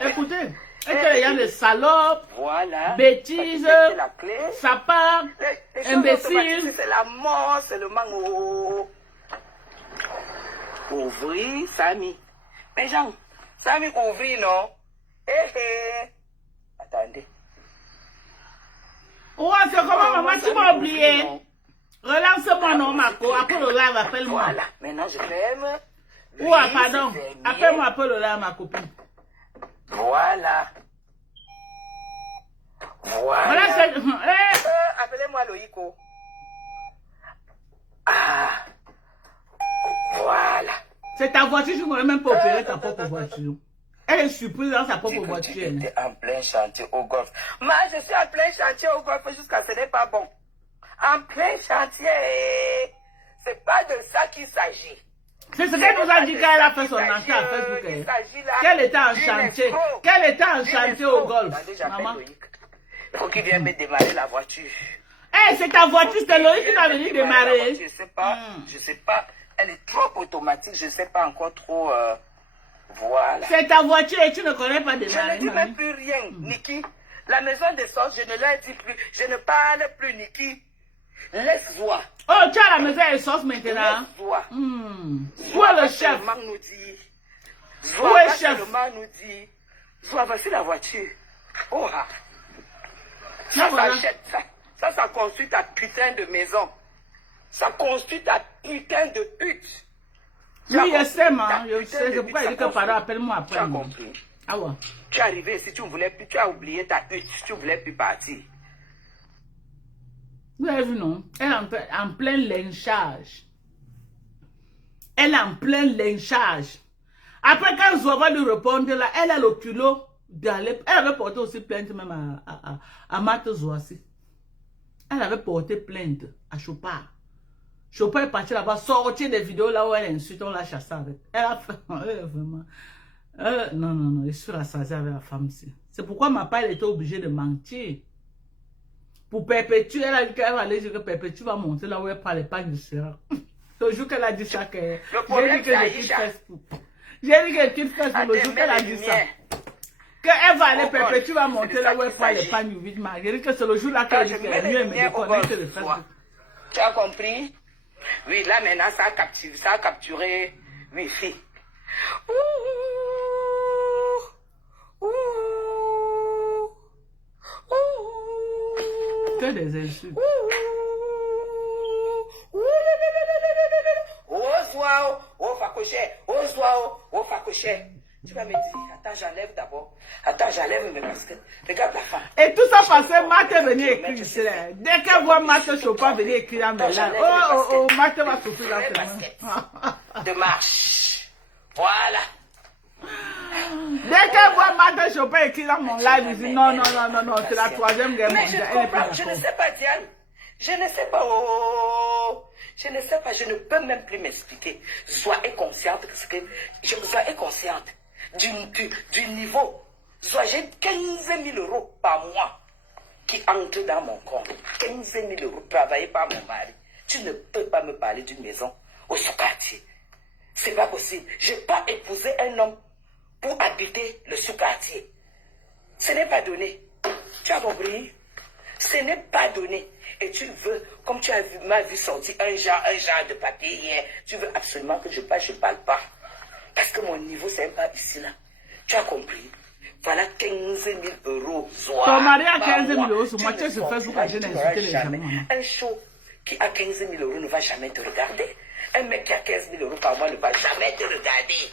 Écoutez, il y a des salopes, Voilà. bêtises, La clé. sapins, Les choses imbéciles. automatiques, c'est la mort, c'est le mango. Ouvrir, Samy. Mais Jean, Samy, ouvrir, non? Attendez. Ouais, c'est comment maman, tu m'as oublié. Relance-moi, non, Marco. Après le live, appelle-moi. Voilà, maintenant je ferme. Ouais, pardon. Appelle-moi après le live, ma copine. Voilà. Voilà. Voilà, c'est... Appelez-moi Loïco. Ah. Voilà. C'est ta voiture, je ne connais même pas opérer ta propre voiture. Elle est surprise dans sa propre voiture. Tu étais en plein chantier au golf. Moi, je suis en plein chantier au golf jusqu'à ce n'est pas bon. En plein chantier. C'est pas de ça qu'il s'agit. C'est ce qu'elle nous a dit quand elle a fait son entrée à Facebook. Qu'elle était en chantier. Qu'elle était en chantier au golf. Maman. Il faut qu'il vienne me démarrer la voiture. Eh, c'est ta voiture, c'est Loïc qui va venir démarrer. Je sais pas, je sais pas. Elle est trop automatique, je sais pas encore trop. Voilà. C'est ta voiture et tu ne connais pas Je démarrer. ne dis même plus rien, Niki. La maison des sorts, je ne leur dis plus. Je ne parle plus, Niki. Laisse-moi. Oh, tu as la maison et sauce maintenant. Laisse-moi. Où est le chef? Nous dit. Où est le chef? Nous dit. Zoa, voici la voiture. Oh, ah. Ça, voilà. Ça construit ta putain de maison. Ça construit ta putain de pute. Oui, je sais, man. Je sais. C'est pourquoi il dit que pardon, appelle-moi après. Tu as compris. Ah ouais. Tu es arrivé ici, tu ne voulais plus, tu as oublié ta hutte, tu ne voulais plus partir. Vous avez vu, non? Elle est en plein lynchage. Elle est en plein lynchage. Après, quand Zoa va lui répondre, là, elle a le culot d'aller. Elle avait porté aussi plainte même à Marthe Zoassi. Elle avait porté plainte à Chopard. Chopard est parti là-bas, sortir des vidéos là où elle insulte, on l'a chassée avec. Elle a fait. Vraiment. Non, je suis rassasiée avec la femme ici. C'est pourquoi ma part était obligée de mentir. Pour perpétuer, elle a dit qu'elle va aller dire que perpétue va monter là où elle parle pas du sera. Le jour qu'elle a dit ça, j'ai dit que je quitte Facebook. J'ai dit que je quitte Facebook le jour qu'elle a dit ça. Qu'elle va aller perpétuer va monter là où elle parle pas du vide. J'ai dit que c'est le jour là qu'elle dit qu'elle est mieux me déconnecter de Facebook. Tu as compris? Oui, là maintenant ça a capturé Wi-Fi. Que des insultes. Oh, Fakoshe. Tu vas me dire, attends, j'enlève d'abord. Attends, j'enlève mes baskets. Regarde la femme. Et tout ça parce que Marthe est venue écrire ici. Dès qu'elle voit Marthe Chopin venir écrire dans là. Oh, Marthe va souffrir là. De marche. Voilà. Dès qu'elle voit Marthe Chopin écrire dans mon live, elle dit non, c'est la troisième guerre mondiale. Mais je comprends, je ne sais pas, Diane. Je ne sais pas, je ne sais pas, je ne peux même plus m'expliquer. Sois consciente du niveau. J'ai 15 000 euros par mois qui entrent dans mon compte. 15 000 euros travaillés par mon mari. Tu ne peux pas me parler d'une maison au sous-quartier. C'est pas possible. Je n'ai pas épousé un homme pour habiter le sous-quartier. Ce n'est pas donné. Tu as compris? Ce n'est pas donné. Et tu veux, comme tu m'as vu sortir un genre de papier hier, tu veux absolument que je parle pas. Parce que mon niveau, c'est pas ici là. Tu as compris? Voilà 15 000 euros. Ton mari a 15 000 euros sur moi, tu es sur Facebook, je n'ai insulté les gens. Un show qui a 15 000 euros ne va jamais te regarder. Un mec qui a 15 000 euros par mois ne va jamais te regarder.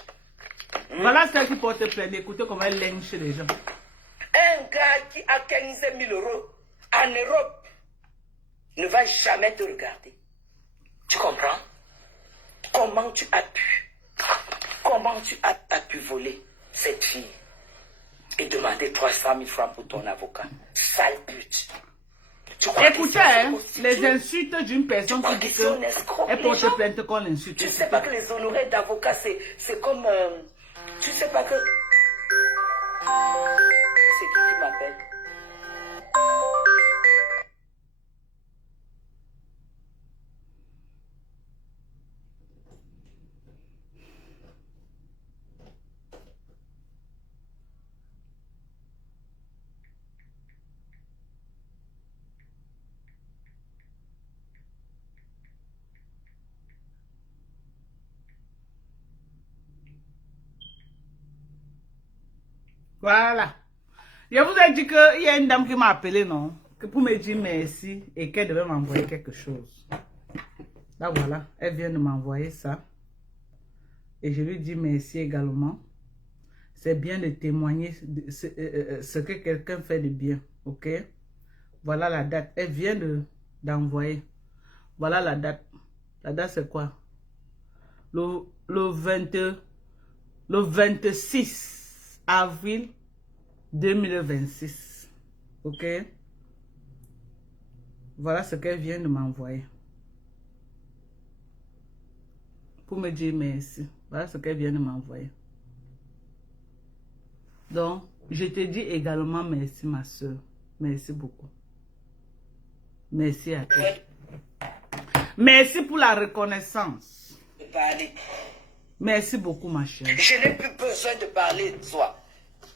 Voilà ce qui porte plainte. Écoutez comment elle lynche les gens. Un gars qui a 15 000 euros en Europe ne va jamais te regarder. Tu comprends? Comment tu as pu voler cette fille et demander 300 000 francs pour ton avocat? Sale pute. Écoutez, les insultes d'une personne qui dit qu'elle porte plainte qu'on l'insulte. Tu ne sais pas que les honoraires d'avocat, c'est comme... tu ne sais pas que... C'est qui m'appelle? Voilà. Je vous ai dit qu'il y a une dame qui m'a appelé, non? Que pour me dire merci et qu'elle devait m'envoyer quelque chose. Là, voilà. Elle vient de m'envoyer ça. Et je lui dis merci également. C'est bien de témoigner de ce que quelqu'un fait de bien. Ok? Voilà la date. Elle vient d'envoyer. Voilà la date. La date, c'est quoi? Le 26 avril 2026. Ok? Voilà ce qu'elle vient de m'envoyer. Pour me dire merci. Voilà ce qu'elle vient de m'envoyer. Donc, je te dis également merci, ma soeur. Merci beaucoup. Merci à toi. Merci pour la reconnaissance. Merci beaucoup, ma chère. Je n'ai plus besoin de parler de toi.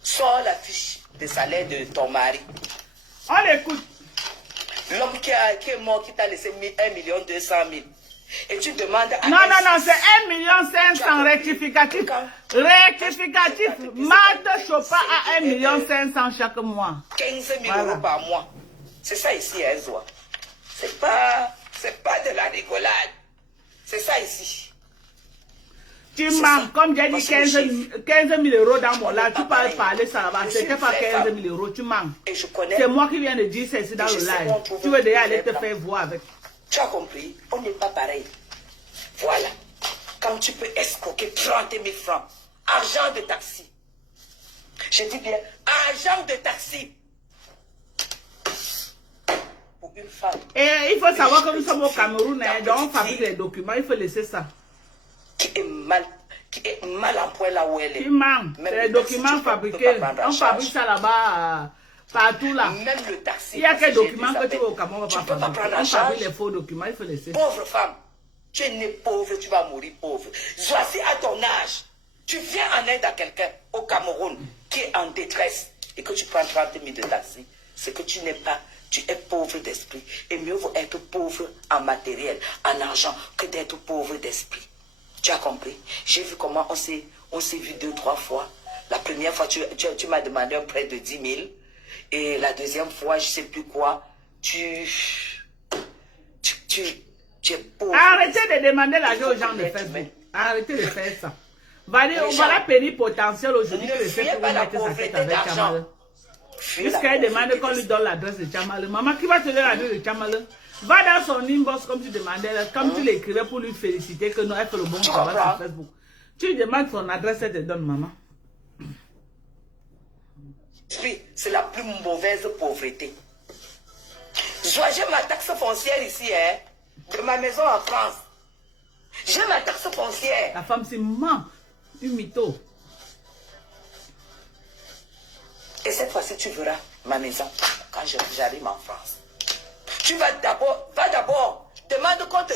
Sors la fiche de salaire de ton mari. On l'écoute. L'homme qui est mort, qui t'a laissé 1 200 000. Et tu demandes à... Non, c'est 1 500 000 rectificatif. Rectificatif. Marthe Chopin à 1 500 000 chaque mois. 15 000 euros par mois. C'est ça ici, hein, Zoa. C'est pas de la rigolade. C'est ça ici. Tu manques, comme j'ai dit, 15 000 euros dans mon live. Tu peux parler ça là-bas. C'était pas 15 000 euros, tu manques. C'est moi qui viens de dire c'est dans le live. Tu veux déjà aller te faire voir avec. Tu as compris? On n'est pas pareil. Voilà. Quand tu peux escroquer 30 000 francs, argent de taxi. Je dis bien, argent de taxi. Pour une femme. Et il faut savoir que nous sommes au Cameroun, donc on fabrique les documents, il faut laisser ça. Qui est mal en point là où elle est. Tu manques. C'est les documents fabriqués. On fabrique ça là-bas, partout là. Même le taxi. Il y a quel document que tu veux au Cameroun, on va pas fabriquer. On fabrique les faux documents, il faut laisser. Pauvre femme, tu es née pauvre, tu vas mourir pauvre. Voici à ton âge, tu viens en aide à quelqu'un au Cameroun qui est en détresse et que tu prends 30 000 de taxi. C'est que tu n'es pas, tu es pauvre d'esprit. Et mieux vaut être pauvre en matériel, en argent, que d'être pauvre d'esprit. Tu as compris? J'ai vu comment on s'est vu 2 3 fois. La première fois, tu m'as demandé un prêt de 10 000. Et la deuxième fois, je ne sais plus quoi. Tu es pauvre. Arrêtez de demander l'argent aux gens de Facebook. Arrêtez de faire ça. Voilà pénipotentiel aujourd'hui que c'est pour mettre sa tête avec Chamale. Jusqu'elle demande qu'on lui donne l'adresse de Chamale. Maman, qui va te donner l'adresse de Chamale? Va dans son inbox comme tu demandais, comme tu l'écrivais pour lui féliciter que nous elle fait le bon travail sur Facebook. Tu lui demandes son adresse, elle te donne, maman. C'est la plus mauvaise pauvreté. J'ai ma taxe foncière ici, hein, de ma maison en France. J'ai ma taxe foncière. La femme, c'est maman, une mytho. Et cette fois-ci, tu verras ma maison quand j'arrive en France. Tu vas d'abord, demande qu'on te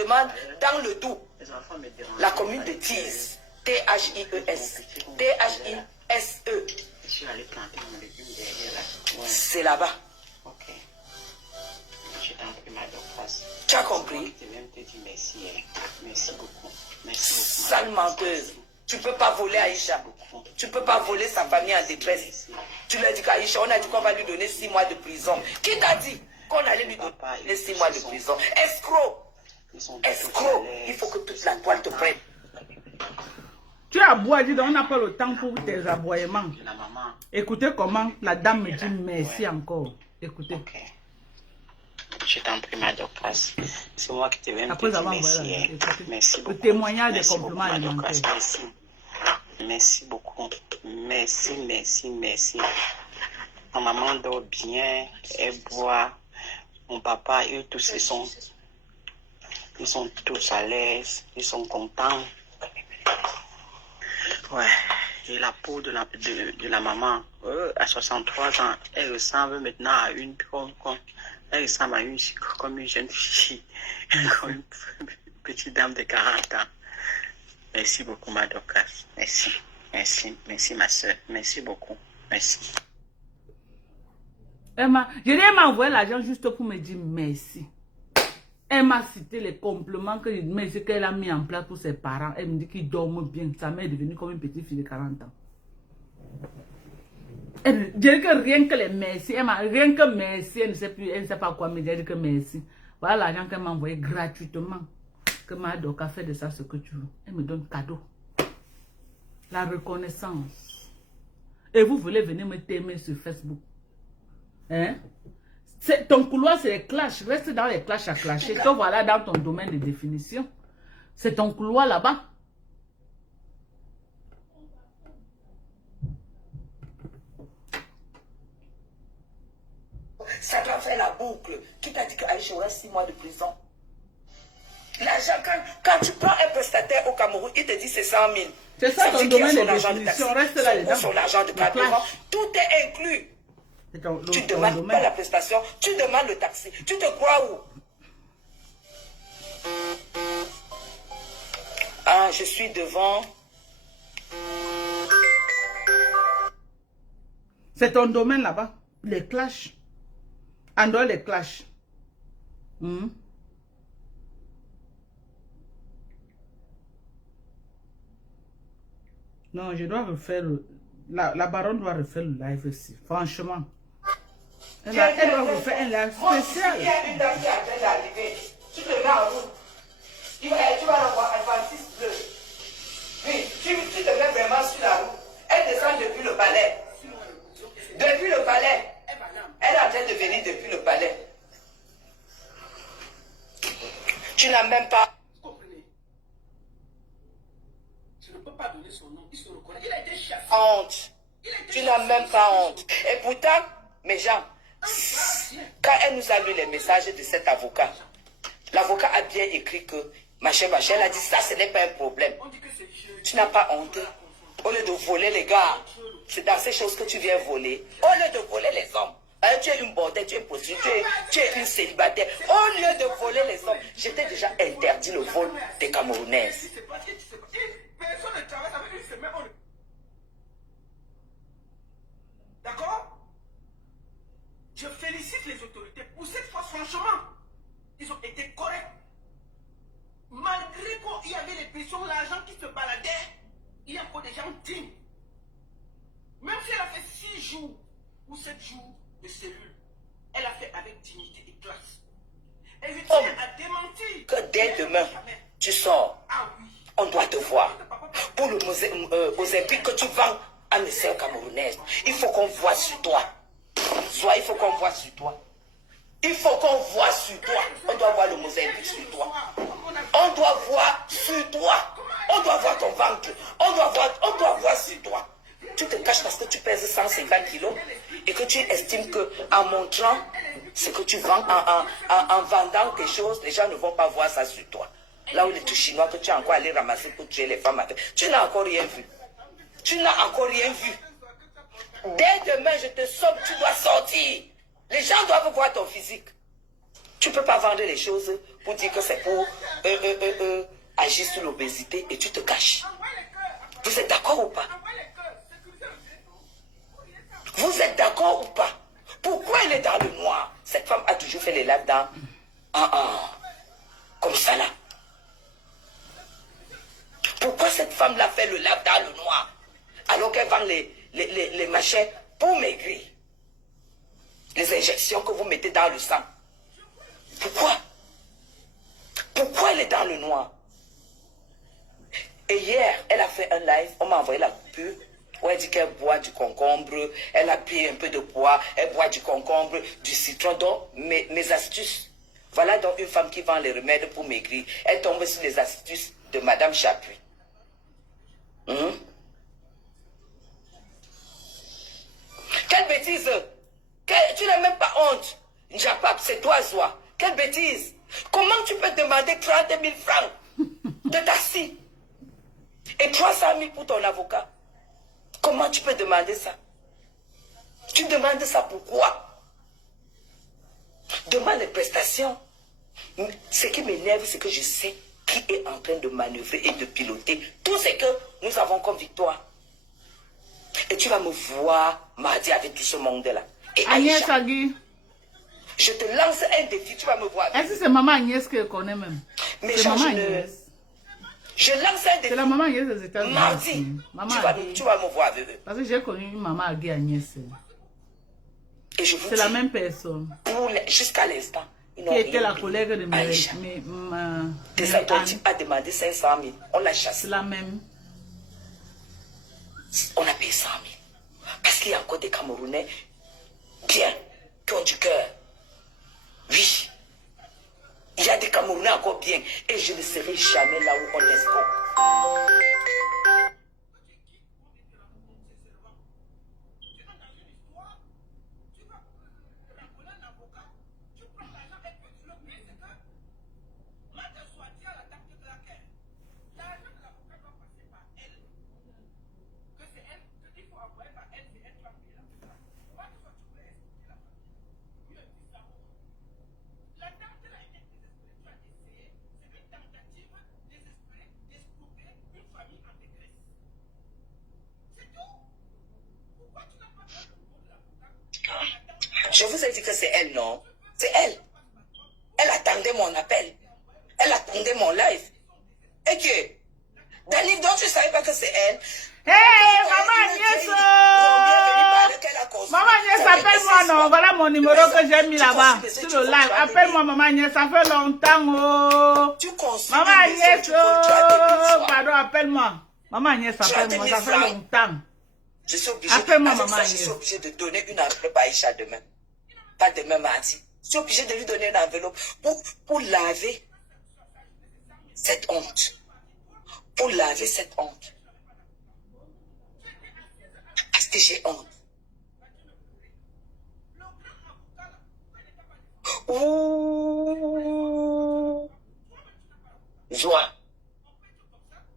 demande dans le Doubs, la commune de Thies, T-H-I-E-S, T-H-I-S-E. C'est là-bas. Je t'en prie, ma Dorcas. Tu as compris? Je vais même te dire merci. Merci beaucoup. Merci beaucoup. Sale menteuse. Tu ne peux pas voler Aïcha. Tu ne peux pas voler sa famille en détresse. Tu lui as dit qu'Aïcha, on a dit qu'on va lui donner 6 mois de prison. Qui t'a dit qu'on allait lui donner 6 mois de prison? Escroc. Escroc. Il faut que toute la toile te prenne. Tu as aboyé, donc on n'a pas le temps pour tes aboiements. Écoutez comment la dame me dit merci encore. Écoutez. Okay. Je t'en prie, ma Dorcas. C'est moi qui te vais me dire merci. Merci beaucoup. Le témoignage des merci compliments beaucoup, alimentaires. Merci. Merci beaucoup. Merci, merci, merci. Ma maman dort bien, elle boit. Mon papa, eux tous, ils sont tous à l'aise, ils sont contents. Ouais, et la peau de la maman, à 63 ans, elle ressemble maintenant à elle ressemble à comme une jeune fille, comme une petite dame de 40 ans. Merci beaucoup, ma Dorcas. Merci, merci, merci, ma soeur. Merci beaucoup. Merci. Je l'ai envoyé l'argent juste pour me dire merci. Elle m'a cité les compliments qu'elle a mis en place pour ses parents. Elle me dit qu'ils dorment bien. Sa mère est devenue comme une petite fille de 40 ans. Je dis que rien que les merci, rien que merci, elle ne sait plus, elle ne sait pas quoi me dire, que merci. Voilà l'argent qu'elle m'a envoyé gratuitement. Que ma Dorcas fait de ça ce que tu veux. Elle me donne cadeau. La reconnaissance. Et vous voulez venir me t'aimer sur Facebook. Hein? Ton couloir, c'est les clashs. Reste dans les clashs à clasher. Te voilà dans ton domaine de définition. C'est ton couloir là-bas. Ça doit faire la boucle. Qui t'a dit qu'Aïcha aura 6 mois de prison? L'argent, quand tu prends un prestataire au Cameroun, il te dit c'est 100 000. C'est ça ton domaine de définition. Reste là dedans. Son argent de carburant, tout est inclus. Tu demandes pas la prestation, tu demandes le taxi. Tu te crois où? Ah, je suis devant. C'est ton domaine là-bas. Les clashs. En dehors les clashs. Non, je dois refaire le... La baronne doit refaire le live aussi. Franchement. Elle doit refaire un live spécial. Il y a une dame qui est en train d'arriver. Tu te mets en route. Tu vas la voir Adventiste bleu. Oui, tu te mets vraiment sur la route. Elle descend depuis le palais. Depuis le palais. Elle est en train de venir depuis le palais. Tu n'as même pas... Vous comprenez? Je ne peux pas donner son nom. Il se reconnaît. Il a été chassé. Honte. Tu n'as même pas honte. Et pourtant, mes gens, quand elle nous a lu les messages de cet avocat, l'avocat a bien écrit que machin, elle a dit ça, ce n'est pas un problème. Tu n'as pas honte. Au lieu de voler les gars, c'est dans ces choses que tu viens voler. Au lieu de voler les hommes, tu es une bordelle, tu es une prostituée, tu es une célibataire. Au lieu de voler les hommes, j'étais déjà interdit le vol des Camerounaises. Personne ne travaille avec une semaine. D'accord? Je félicite les autorités pour cette fois, franchement. Ils ont été corrects. Malgré qu'il y avait les pressions, l'argent qui se baladait, il y a encore des gens dignes. Même si elle a fait 6 jours ou 7 jours de cellule, elle a fait avec dignité et classe. Et je tiens à démentir que dès demain, tu sors. Ah oui. On doit te voir. Pour le Mozambique que tu vends à mes sœurs camerounaises, il faut qu'on voit sur toi. Soit il faut qu'on voit sur toi. Il faut qu'on voit sur toi. On doit voir le Mozambique sur toi. On doit voir sur toi. On doit voir ton ventre. On doit voir sur toi. Tu te caches parce que tu pèses 150 kilos et que tu estimes que en montrant ce que tu vends, en vendant tes choses, les gens ne vont pas voir ça sur toi. Là où les tout chinois que tu as encore allé ramasser pour tuer les femmes avec. Tu n'as encore rien vu. Tu n'as encore rien vu. Dès demain, je te somme, tu dois sortir. Les gens doivent voir ton physique. Tu ne peux pas vendre les choses pour dire que c'est pour agir sur l'obésité et tu te caches. Vous êtes d'accord ou pas? Vous êtes d'accord ou pas? Pourquoi elle est dans le noir? cette femme a toujours fait les lives dans comme ça là. Pourquoi cette femme-là fait le live dans le noir alors qu'elle vend les machins pour maigrir? Les injections que vous mettez dans le sang. Pourquoi? Pourquoi elle est dans le noir? Et hier, elle a fait un live, on m'a envoyé la pub où elle dit qu'elle boit du concombre, elle a pris un peu de poids, elle boit du concombre, du citron. Donc, mes astuces. Voilà donc une femme qui vend les remèdes pour maigrir. Elle tombe sur les astuces de Madame Chapuis. Quelle bêtise! Tu n'as même pas honte. Njapap, c'est toi, Zoa. Quelle bêtise! Comment tu peux demander 30 000 francs de taxi et 300 000 pour ton avocat? Comment tu peux demander ça? Tu demandes ça pourquoi? Demande les prestations. Ce qui m'énerve, c'est que je sais qui est en train de manœuvrer et de piloter tout ce que nous avons comme victoire. Et tu vas me voir mardi avec tout ce monde-là. Et Agnès Aïcha, Agui. je te lance un défi, tu vas me voir. Est-ce que c'est maman Agnès que je connais même? Mais C'est genre, maman Agnès. je lance un défi. C'est la maman Agnès des États-Unis. Mardi, Maman Agui. tu vas me voir avec eux. Parce que j'ai connu une maman Agui Agnès. Et je vous C'est dis, la même personne. jusqu'à l'instant, ils n'ont Qui rien était la dit. collègue de Aïcha, mes ton type a demandé 500 000. On l'a chassé. C'est la même. On a payé 100 000. Parce qu'il y a encore des Camerounais bien, qui ont du cœur. Oui. Il y a des Camerounais encore bien. Et je ne serai jamais là où on escroque. Je vous ai dit que c'est elle, non? C'est elle. Elle attendait mon appel. Elle attendait mon live. Et que, Dani, donc tu ne savais pas que c'est elle? Hey, maman Agnès! Maman Agnès, appelle-moi, non? Voilà mon numéro que j'ai mis là-bas, sur le live. Appelle-moi, maman Agnès, ça fait longtemps, oh! Maman Agnès, oh! Pardon, appelle-moi. Maman Agnès, appelle-moi, ça fait longtemps. Je suis obligée, Appelle-moi, avec maman ça, Agnès. je suis obligée de donner une enveloppe à Aïcha demain. Pas demain mardi. Je suis obligée de lui donner une enveloppe pour laver cette honte. Pour laver cette honte. Parce que j'ai honte. Ouh. Joie.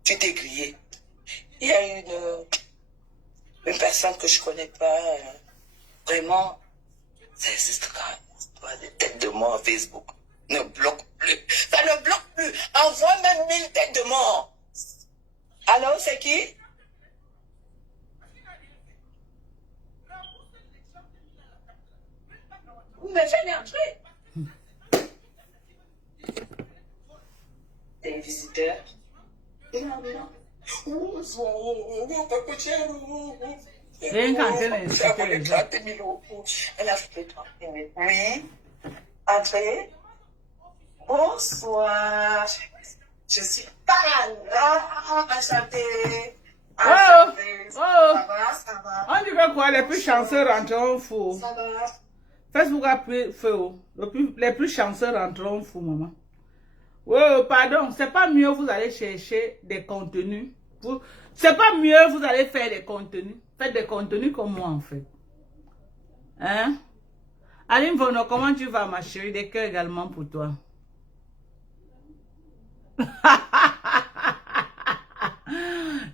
Tu t'es grillé. Il y a une personne que je connais pas. Vraiment. Ça existe quand même. Des têtes de mort Facebook. Ne bloque plus. Ça ne bloque plus. Envoie même 1000 têtes de mort. Alors, c'est qui? Vous me faites entrer. Des visiteurs. Non. Rien qu'en train d'insulter les gens. Elle a fait 30 000. Oui. Entrez. Bonsoir. Je suis pas enchantée. Enchantée. Oh. Ça va. On dirait quoi, les plus chanceux rentreront fous. Ça va. Facebook a pris feu. Les plus chanceux rentreront fous, maman. Oui, pardon, c'est pas mieux vous allez chercher des contenus. C'est pas mieux vous allez faire des contenus. Faites des contenus comme moi en fait. Hein? Aline Vono, comment tu vas ma chérie? Des cœurs également pour toi. Je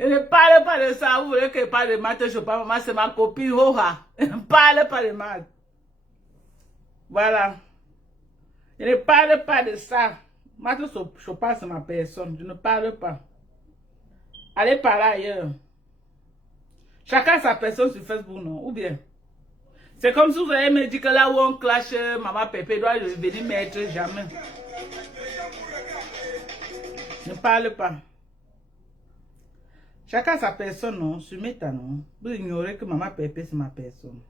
ne parle pas de ça. Vous voulez que je parle de maths? Je parle, maman, c'est ma copine. Hoha. Ne parle pas de maths. Voilà. Je ne parle pas de ça. Maths, je parle de ma personne. Je ne parle pas. Allez parler ailleurs. Chacun sa personne sur Facebook, non? Ou bien? C'est comme si vous avez me dit que là où on clash, maman Pépé doit venir mettre jamais. Ne parle pas. Chacun sa personne, non. Sur Meta, non. Vous ignorez que maman Pépé, c'est ma personne.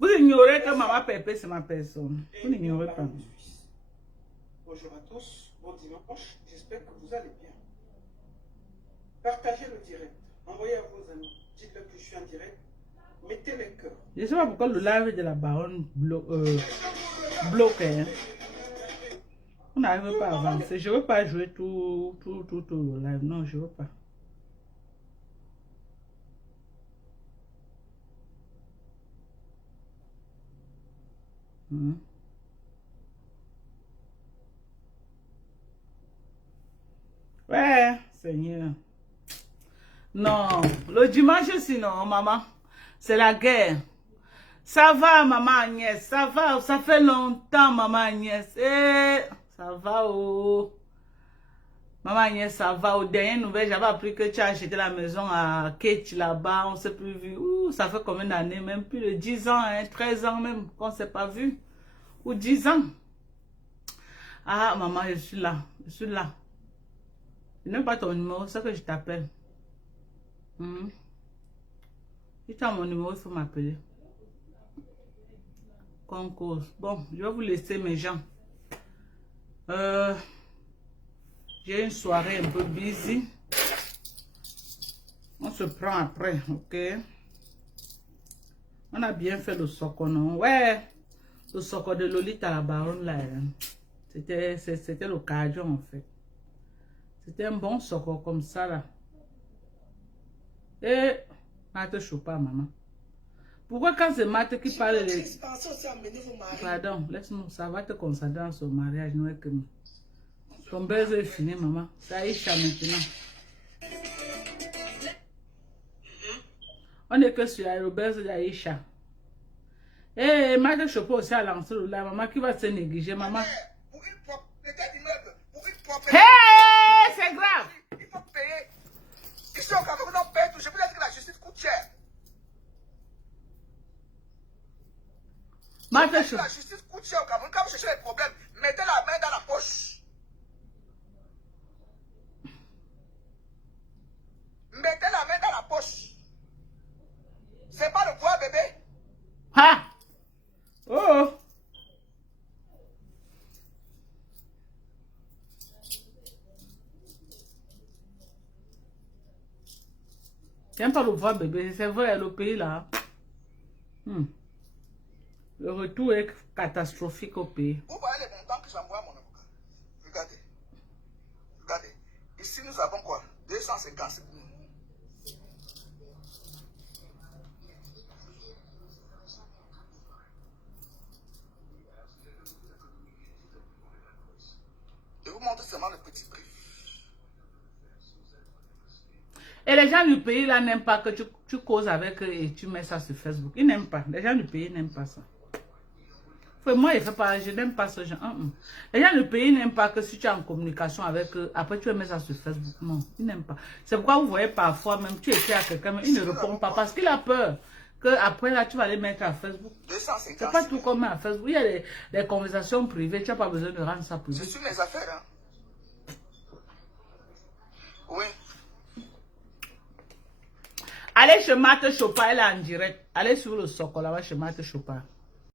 Vous ignorez que maman Pépé, c'est ma personne. Vous n'ignorez pas. Bonjour à tous, bon dimanche, j'espère que vous allez bien. Partagez le direct, envoyez à vos amis, dites-leur que je suis en direct, mettez les cœurs. Je ne sais pas pourquoi le live de la baronne bloque. Hein. On n'arrive pas à avancer. Je ne veux pas jouer tout le live. Non, je ne veux pas. Ouais, Seigneur. Non, le dimanche sinon, maman, c'est la guerre. Ça va, maman Agnès, ça va, ça fait longtemps, maman Agnès. Eh, ça va, oh. Maman Agnès, ça va. Aux dernières nouvelles, j'avais appris que tu as acheté la maison à Kate là-bas, on ne s'est plus vu. Ouh, ça fait combien d'années, même plus de 10 ans, hein, 13 ans même, qu'on ne s'est pas vu. Ou 10 ans. Ah, maman, je suis là, je suis là. Je n'aime pas ton numéro, c'est que je t'appelle. Si tu as mon numéro, il faut m'appeler. Concours. Bon, je vais vous laisser mes gens. J'ai une soirée un peu busy. On se prend après, ok? On a bien fait le soco, non? Ouais, le soco de Lolita la baronne là. C'était l'occasion en fait. C'était un bon soco comme ça là. Et Marthe Chopin, maman. Pourquoi quand c'est Marthe qui parle de... Pardon, laisse-nous, ça va te concentrer dans son mariage, nous et que nous. Ton baiser est fini, maman. C'est Aïcha maintenant. On est que sur le baiser d'Aïcha. Eh, Marthe Chopin aussi a lancé le live, maman, qui va se négliger, maman. Hey, c'est grave. Il faut payer. Ici au Cameroun, on paye tout. Je vous ai dit que la justice coûte cher. La justice coûte cher au Cameroun. Quand vous cherchez les problèmes, mettez la main dans la poche. Mettez la main dans la poche. C'est pas le bois, bébé. Ha! Oh! J'aime pas le voir, bébé. C'est vrai, le pays là. Le retour est catastrophique au pays. Vous voyez les montants que j'envoie à mon avocat. Regardez. Regardez. Ici, nous avons quoi? 257 000. Je vous montre seulement le petit prix. Et les gens du pays là n'aiment pas que tu causes avec eux et tu mets ça sur Facebook. Ils n'aiment pas. Les gens du pays n'aiment pas ça. Moi, je n'aime pas ce genre. Les gens du pays n'aiment pas que si tu es en communication avec eux, après tu mets ça sur Facebook. Non, ils n'aiment pas. C'est pourquoi vous voyez parfois, même tu écris à quelqu'un, mais il ne répond pas parce qu'il a peur que après là, tu vas les mettre à Facebook. C'est pas tout comme à Facebook. Il y a des conversations privées, tu n'as pas besoin de rendre ça privé. C'est sur mes affaires, hein. Oui. Allez chez Marthe Chopin, elle est en direct. Allez sur le socle là-bas chez Marthe Chopin.